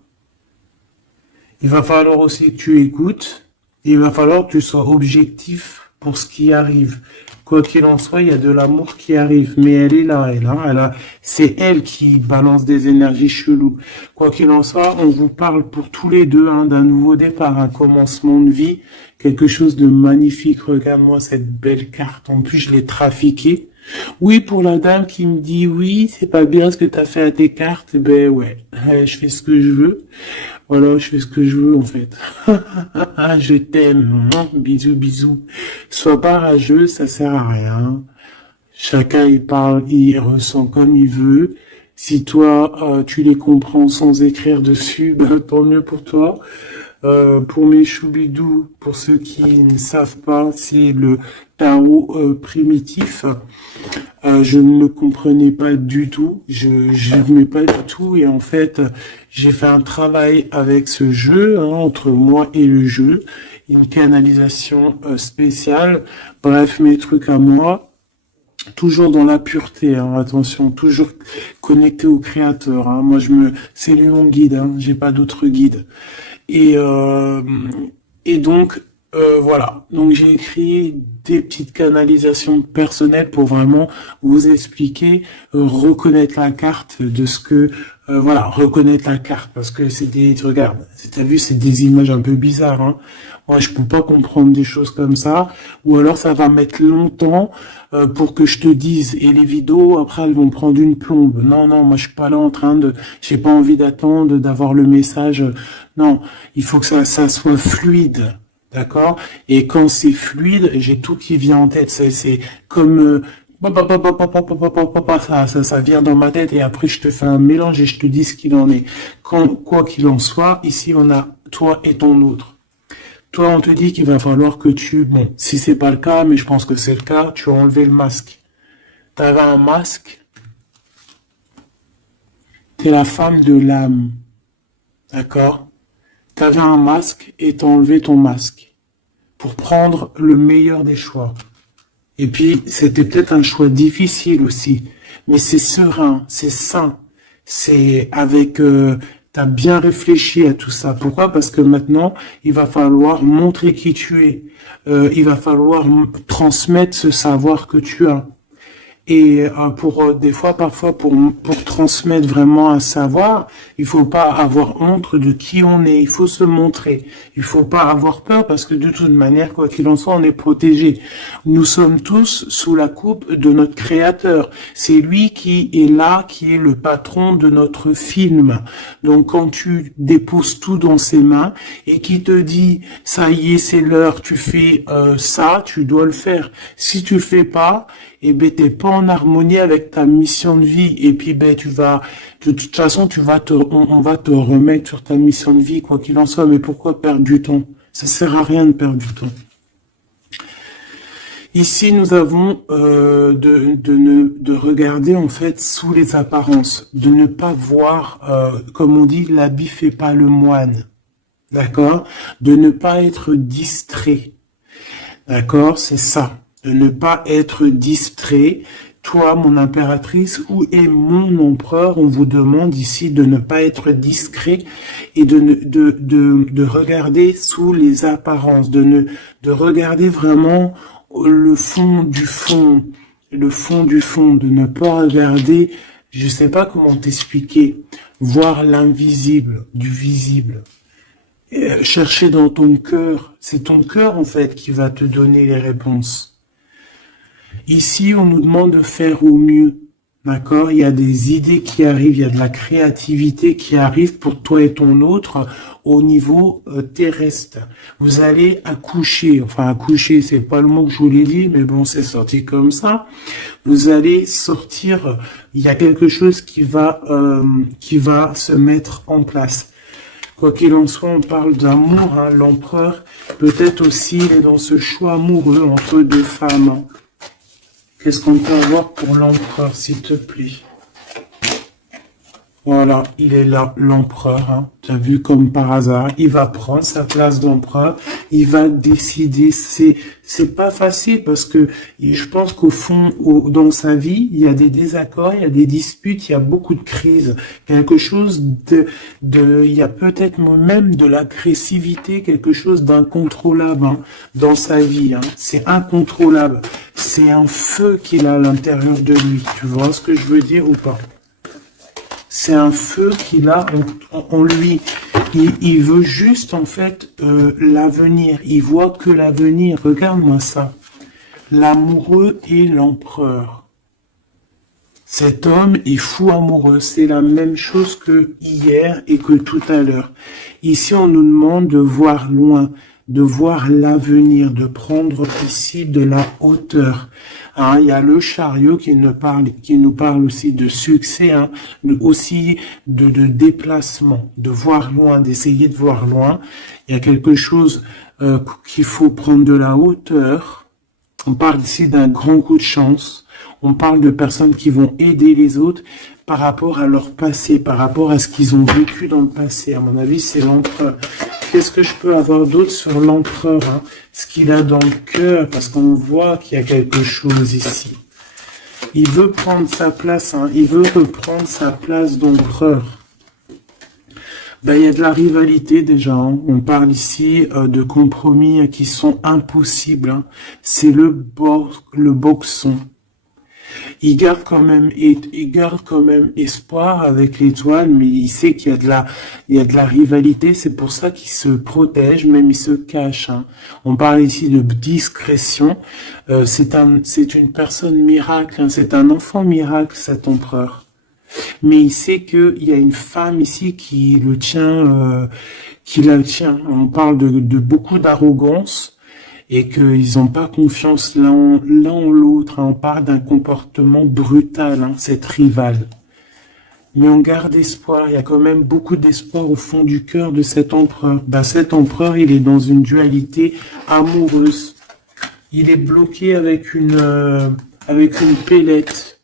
Il va falloir aussi que tu écoutes. Il va falloir que tu sois objectif pour ce qui arrive. Quoi qu'il en soit, il y a de l'amour qui arrive. Mais elle est là, c'est elle qui balance des énergies cheloues. Quoi qu'il en soit, on vous parle pour tous les deux d'un nouveau départ, un commencement de vie, quelque chose de magnifique. Regarde-moi cette belle carte. En plus, je l'ai trafiquée. Oui, pour la dame qui me dit oui, c'est pas bien ce que tu as fait à tes cartes, ben ouais, je fais ce que je veux. Voilà, je fais ce que je veux en fait. Je t'aime. Bisous, bisous. Sois pas rageux, ça sert à rien. Chacun il parle, il ressent comme il veut. Si toi tu les comprends sans écrire dessus, ben tant mieux pour toi. Pour mes choubidous, pour ceux qui ne savent pas, c'est le tarot primitif. Je ne le comprenais pas du tout, je n'aimais pas du tout, et en fait, j'ai fait un travail avec ce jeu, entre moi et le jeu, une canalisation spéciale, bref, mes trucs à moi, toujours dans la pureté, attention, toujours connecté au créateur, moi c'est lui mon guide, j'ai pas d'autre guide. Et donc, voilà. Donc, j'ai écrit des petites canalisations personnelles pour vraiment vous expliquer, reconnaître la carte de ce que, voilà, reconnaître la carte parce que regarde, t'as vu, c'est des images un peu bizarres, Moi, je peux pas comprendre des choses comme ça, ou alors ça va mettre longtemps pour que je te dise. Et les vidéos, après, elles vont prendre une plombe. Non, non, moi, je suis pas là j'ai pas envie d'attendre, d'avoir le message. Non, il faut que ça soit fluide. D'accord? Et quand c'est fluide, j'ai tout qui vient en tête. C'est comme ça vient dans ma tête et après je te fais un mélange et je te dis ce qu'il en est. Quoi qu'il en soit, ici on a toi et ton autre. Toi, on te dit qu'il va falloir que bon, si c'est pas le cas, mais je pense que c'est le cas, tu as enlevé le masque. T'avais un masque. T'es la femme de l'âme. D'accord? T'avais un masque et t'as enlevé ton masque pour prendre le meilleur des choix. Et puis, c'était peut-être un choix difficile aussi, mais c'est serein, c'est sain, c'est avec... t'as bien réfléchi à tout ça. Pourquoi? Parce que maintenant, il va falloir montrer qui tu es. Il va falloir transmettre ce savoir que tu as. Et des fois, parfois, pour transmettre vraiment un savoir, il faut pas avoir honte de qui on est. Il faut se montrer. Il faut pas avoir peur parce que de toute manière, quoi qu'il en soit, on est protégé. Nous sommes tous sous la coupe de notre Créateur. C'est lui qui est là, qui est le patron de notre film. Donc, quand tu déposes tout dans ses mains et qui te dit, ça y est, c'est l'heure, tu fais ça, tu dois le faire. Si tu le fais pas, et ben t'es pas en harmonie avec ta mission de vie et puis ben de toute façon on va te remettre sur ta mission de vie quoi qu'il en soit. Mais pourquoi perdre du temps? Ça sert à rien de perdre du temps. Ici nous avons de regarder en fait sous les apparences, de ne pas voir comme on dit l'habit fait pas le moine, d'accord, de ne pas être distrait, d'accord, c'est ça. De ne pas être distrait. Toi, mon impératrice, où est mon empereur? On vous demande ici de ne pas être discret et de regarder sous les apparences, de regarder vraiment le fond du fond, de ne pas regarder, je sais pas comment t'expliquer, voir l'invisible du visible. Chercher dans ton cœur, c'est ton cœur en fait qui va te donner les réponses. Ici, on nous demande de faire au mieux, d'accord? Il y a des idées qui arrivent, il y a de la créativité qui arrive pour toi et ton autre au niveau terrestre. Vous allez accoucher, enfin accoucher, c'est pas le mot que je voulais dire, mais bon, c'est sorti comme ça. Vous allez sortir, il y a quelque chose qui va se mettre en place. Quoi qu'il en soit, on parle d'amour, l'empereur, peut-être aussi il est dans ce choix amoureux entre deux femmes. Qu'est-ce qu'on peut avoir pour l'empereur, s'il te plaît? Voilà, il est là, l'empereur, hein. Tu as vu comme par hasard, il va prendre sa place d'empereur, il va décider. C'est pas facile parce que je pense qu'au fond, dans sa vie, il y a des désaccords, il y a des disputes, il y a beaucoup de crises, quelque chose il y a peut-être même de l'agressivité, quelque chose d'incontrôlable, hein, dans sa vie, hein. C'est incontrôlable. C'est un feu qu'il a à l'intérieur de lui. Tu vois ce que je veux dire ou pas? C'est un feu qu'il a en lui. Il veut juste, en fait, l'avenir. Il voit que l'avenir. Regarde-moi ça. L'amoureux et l'empereur. Cet homme est fou amoureux. C'est la même chose que hier et que tout à l'heure. Ici, on nous demande de voir loin, de voir l'avenir, de prendre ici de la hauteur. Hein, il y a le chariot qui nous parle aussi de succès, hein, aussi de déplacement, de voir loin, d'essayer de voir loin. Il y a quelque chose qu'il faut prendre de la hauteur. On parle ici d'un grand coup de chance. On parle de personnes qui vont aider les autres par rapport à leur passé, par rapport à ce qu'ils ont vécu dans le passé. À mon avis, c'est l'empereur. Qu'est-ce que je peux avoir d'autre sur l'empereur, hein? Ce qu'il a dans le cœur, parce qu'on voit qu'il y a quelque chose ici. Il veut prendre sa place, hein? Il veut reprendre sa place d'empereur. Ben, il y a de la rivalité déjà, hein. On parle ici de compromis qui sont impossibles, hein. C'est le boxon. Il garde quand même espoir avec l'étoile, mais il sait qu'il y a de la rivalité. C'est pour ça qu'il se protège, même il se cache, hein. On parle ici de discrétion. C'est une personne miracle, hein. C'est un enfant miracle, cet empereur. Mais il sait qu'il y a une femme ici qui le tient, qui la tient. On parle de beaucoup d'arrogance. Et qu'ils n'ont pas confiance l'un en l'autre. On parle d'un comportement brutal, hein, cette rivale. Mais on garde espoir, il y a quand même beaucoup d'espoir au fond du cœur de cet empereur. Ben, cet empereur, il est dans une dualité amoureuse. Il est bloqué avec une pellette.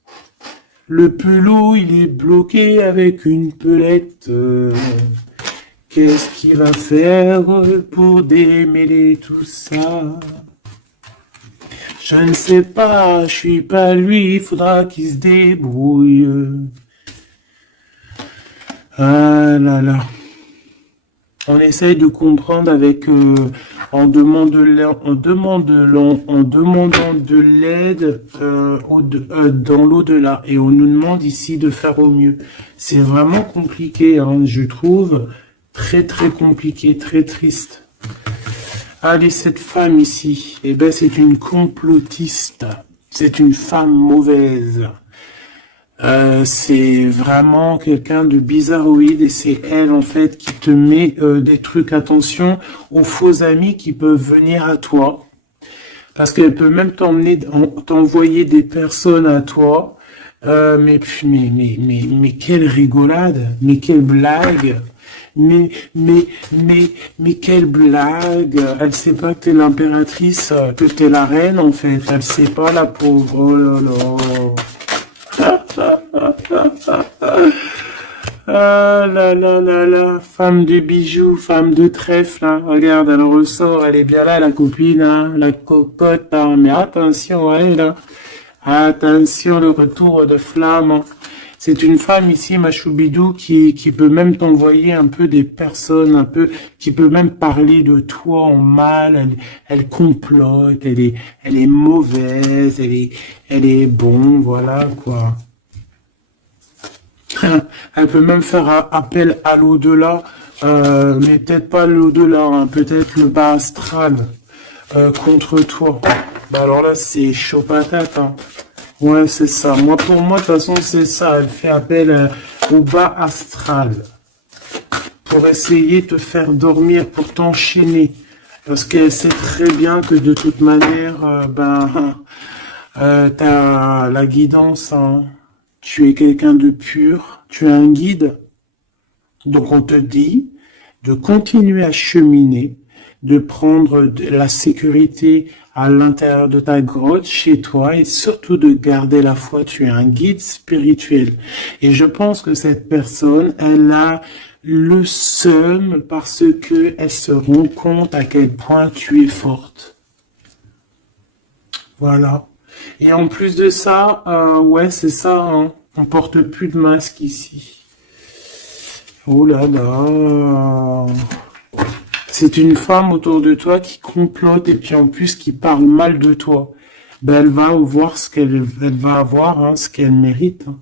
Le pelot, il est bloqué avec une pelette. Qu'est-ce qu'il va faire pour démêler tout ça? Je ne sais pas, je suis pas lui, il faudra qu'il se débrouille. Ah là là. On essaye de comprendre avec, en demandant de l'aide dans l'au-delà. Et on nous demande ici de faire au mieux. C'est vraiment compliqué, hein, je trouve. Très très compliqué, très triste. Allez, cette femme ici, eh ben c'est une complotiste. C'est une femme mauvaise. C'est vraiment quelqu'un de bizarroïde et c'est elle en fait qui te met des trucs. Attention aux faux amis qui peuvent venir à toi. Parce qu'elle peut même t'envoyer des personnes à toi. Mais quelle rigolade, mais quelle blague. Mais quelle blague! Elle sait pas que t'es l'impératrice, que t'es la reine, en fait. Elle sait pas, la pauvre. Oh là là. Ah là là là là. Femme de bijoux, femme de trèfle, hein. Regarde, elle ressort, elle est bien là, la copine, hein. La cocotte, hein. Mais attention à elle, hein. Attention, le retour de flamme, hein. C'est une femme ici, ma choubidou, qui peut même t'envoyer un peu des personnes, qui peut même parler de toi en mal. Elle complote, elle est mauvaise, elle est bon, voilà, quoi. Elle peut même faire appel à l'au-delà, mais peut-être pas l'au-delà, hein, peut-être le bas astral, contre toi. Bah alors là, c'est chaud patate, hein. Ouais, c'est ça. Pour moi, de toute façon, c'est ça. Elle fait appel au bas astral pour essayer de te faire dormir, pour t'enchaîner. Parce qu'elle sait très bien que de toute manière, t'as la guidance, hein. Tu es quelqu'un de pur, tu es un guide. Donc on te dit de continuer à cheminer, de prendre de la sécurité à l'intérieur de ta grotte, chez toi, et surtout de garder la foi. Tu es un guide spirituel. Et je pense que cette personne, elle a le seum parce que elle se rend compte à quel point tu es forte. Voilà. Et en plus de ça, ouais, c'est ça, hein. On porte plus de masque ici. Oh là là. C'est une femme autour de toi qui complote et puis en plus qui parle mal de toi. Ben, elle va voir ce elle va avoir, hein, ce qu'elle mérite, hein.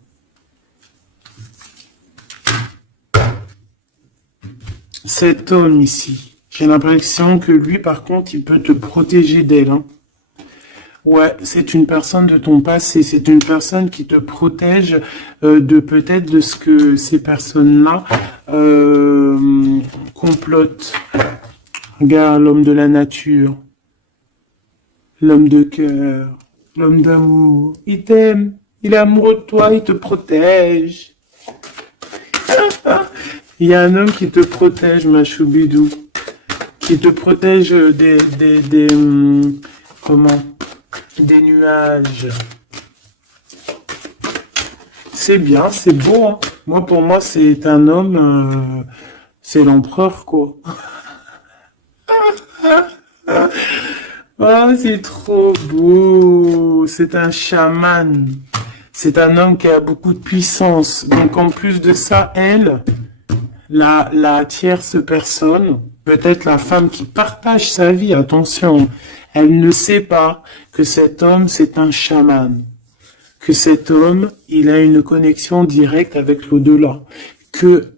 Cet homme ici, j'ai l'impression que lui, par contre, il peut te protéger d'elle, hein. Ouais, c'est une personne de ton passé, c'est une personne qui te protège de peut-être de ce que ces personnes-là complotent. Regarde l'homme de la nature, l'homme de cœur, l'homme d'amour. Il t'aime, il est amoureux de toi, il te protège. Il y a un homme qui te protège, ma choubidou, qui te protège comment? Des nuages. C'est bien, c'est beau, hein. Moi, pour moi, c'est un homme, c'est l'empereur, quoi. Oh, c'est trop beau. C'est un chaman. C'est un homme qui a beaucoup de puissance. Donc, en plus de ça, elle, la tierce personne, peut-être la femme qui partage sa vie, attention, elle ne sait pas que cet homme, c'est un chaman. Que cet homme, il a une connexion directe avec l'au-delà. Que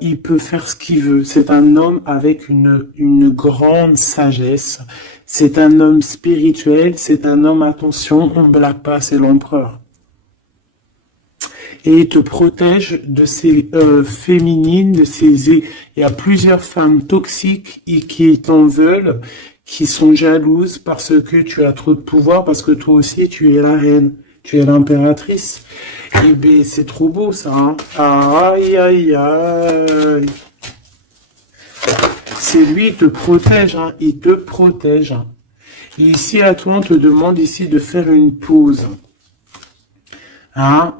il peut faire ce qu'il veut. C'est un homme avec une grande sagesse. C'est un homme spirituel. C'est un homme, attention, on ne blague pas, c'est l'empereur. Et il te protège de ces féminines, de ces... Il y a plusieurs femmes toxiques qui t'en veulent, qui sont jalouses parce que tu as trop de pouvoir, parce que toi aussi tu es la reine, tu es l'impératrice. Et ben c'est trop beau ça, hein. Aïe aïe aïe. C'est lui, il te protège, hein. Il te protège, hein. Et ici à toi on te demande ici de faire une pause. Hein,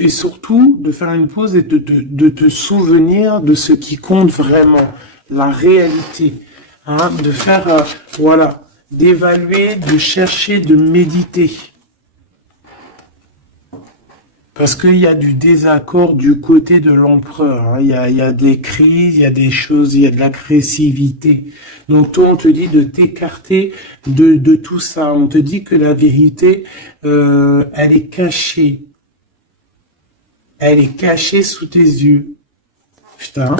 et surtout de faire une pause et de te souvenir de ce qui compte vraiment, la réalité, hein, de faire, voilà, d'évaluer, de chercher, de méditer. Parce qu'il y a du désaccord du côté de l'empereur, hein. Il y a des crises, il y a des choses, il y a de l'agressivité. Donc toi, on te dit de t'écarter de tout ça. On te dit que la vérité, elle est cachée. Elle est cachée sous tes yeux. Putain,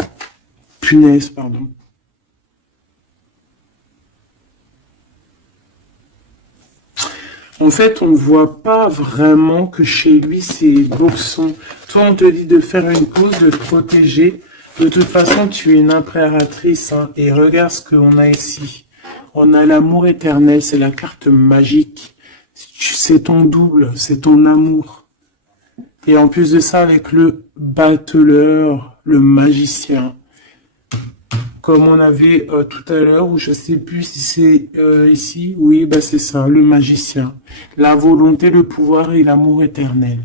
punaise, pardon. En fait, on ne voit pas vraiment que chez lui, c'est bourson. Toi, on te dit de faire une pause, de te protéger. De toute façon, tu es une impératrice, hein, et regarde ce qu'on a ici. On a l'amour éternel, c'est la carte magique. C'est ton double, c'est ton amour. Et en plus de ça, avec le battleur, le magicien. Comme on avait tout à l'heure, ou je sais plus si c'est ici, oui, bah c'est ça, le magicien. La volonté, le pouvoir et l'amour éternel.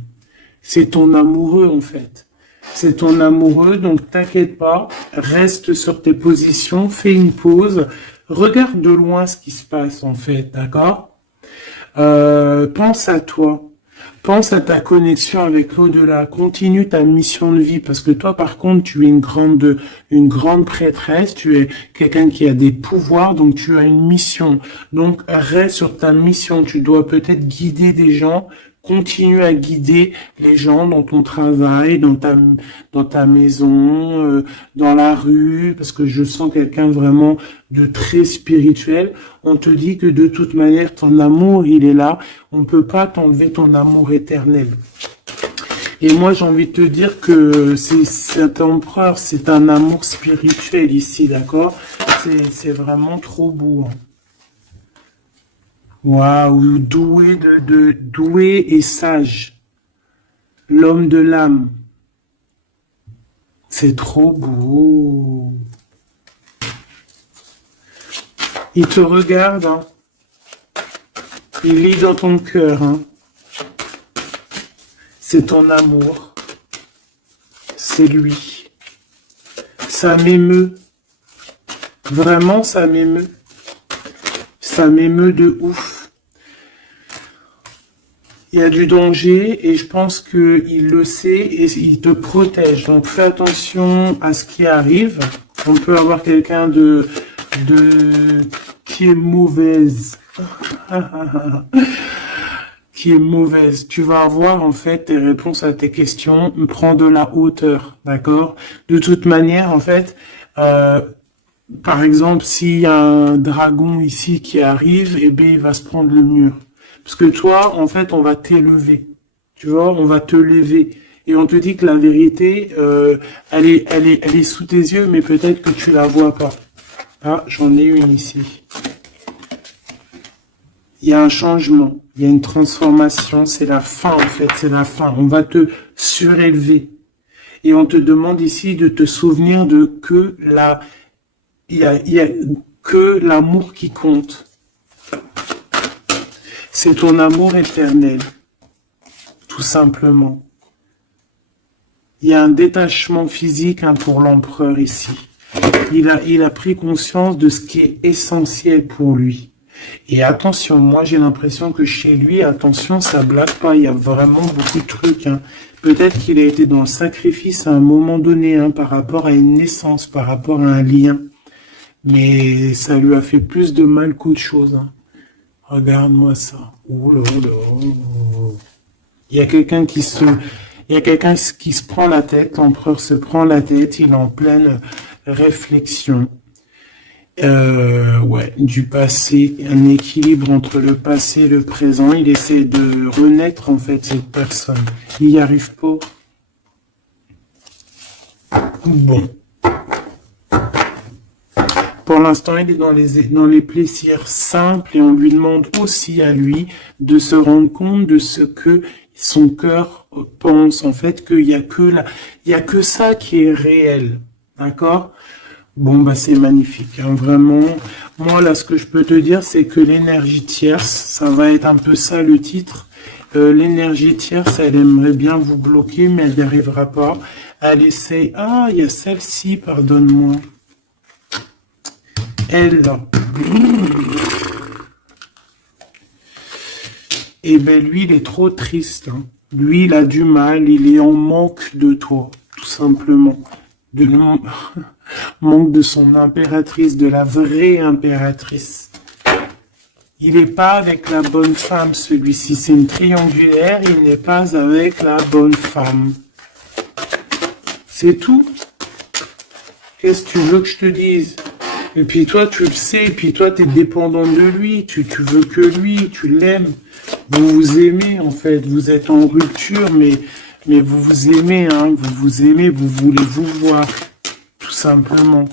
C'est ton amoureux en fait. C'est ton amoureux, donc t'inquiète pas, reste sur tes positions, fais une pause, regarde de loin ce qui se passe en fait, d'accord? Pense à toi. Pense à ta connexion avec l'au-delà. Continue ta mission de vie parce que toi, par contre, tu es une grande prêtresse. Tu es quelqu'un qui a des pouvoirs, donc tu as une mission. Donc reste sur ta mission. Tu dois peut-être guider des gens. Continue à guider les gens dans ton travail, dans ta maison, dans la rue, parce que je sens quelqu'un vraiment de très spirituel. On te dit que de toute manière, ton amour, il est là. On ne peut pas t'enlever ton amour éternel. Et moi, j'ai envie de te dire que cet empereur, c'est un amour spirituel ici, d'accord? C'est vraiment trop beau, hein. Waouh, doué et sage. L'homme de l'âme. C'est trop beau. Il te regarde, hein. Il lit dans ton cœur, hein. C'est ton amour. C'est lui. Ça m'émeut. Vraiment, ça m'émeut. Ça m'émeut de ouf. Il y a du danger et je pense qu'il le sait et il te protège. Donc fais attention à ce qui arrive. On peut avoir quelqu'un qui est mauvaise. Qui est mauvaise. Tu vas avoir en fait tes réponses à tes questions. Prends de la hauteur, d'accord? De toute manière, en fait, par exemple, s'il y a un dragon ici qui arrive, eh bien, il va se prendre le mur. Parce que toi, en fait, on va t'élever. Tu vois, on va te lever. Et on te dit que la vérité, elle est sous tes yeux, mais peut-être que tu la vois pas. Ah, j'en ai une ici. Il y a un changement, il y a une transformation, c'est la fin en fait, c'est la fin. On va te surélever. Et on te demande ici de te souvenir de que il y a que l'amour qui compte. C'est ton amour éternel, tout simplement. Il y a un détachement physique pour l'empereur ici. Il a pris conscience de ce qui est essentiel pour lui. Et attention, moi j'ai l'impression que chez lui, attention, ça blague pas, il y a vraiment beaucoup de trucs. Hein. Peut-être qu'il a été dans le sacrifice à un moment donné, par rapport à une naissance, par rapport à un lien. Mais ça lui a fait plus de mal qu'autre chose. Hein. Regarde-moi ça. Oh là là. Il y a quelqu'un qui se prend la tête, l'empereur se prend la tête, il est en pleine réflexion. Ouais, du passé, un équilibre entre le passé et le présent. Il essaie de renaître, en fait, cette personne. Il n'y arrive pas. Bon. Pour l'instant, il est dans les plaisirs simples et on lui demande aussi à lui de se rendre compte de ce que son cœur pense. En fait, qu'il y a que ça qui est réel. D'accord? Bon, bah, c'est magnifique, hein, vraiment. Moi, là, ce que je peux te dire, c'est que l'énergie tierce, ça va être un peu ça le titre. L'énergie tierce, elle aimerait bien vous bloquer, mais elle n'y arrivera pas. Elle essaye. Ah, il y a celle-ci, pardonne-moi. Elle, là. Eh ben, lui, il est trop triste. Hein. Lui, il a du mal, il est en manque de toi, tout simplement. Manque de son impératrice, de la vraie impératrice. Il n'est pas avec la bonne femme, celui-ci. C'est une triangulaire, il n'est pas avec la bonne femme. C'est tout. Qu'est-ce que tu veux que je te dise? Et puis toi, tu le sais, et puis toi, tu es dépendant de lui, tu veux que lui, tu l'aimes. Vous vous aimez, en fait. Vous êtes en rupture, mais vous vous aimez, hein. Vous vous aimez, vous voulez vous voir. Tout simplement.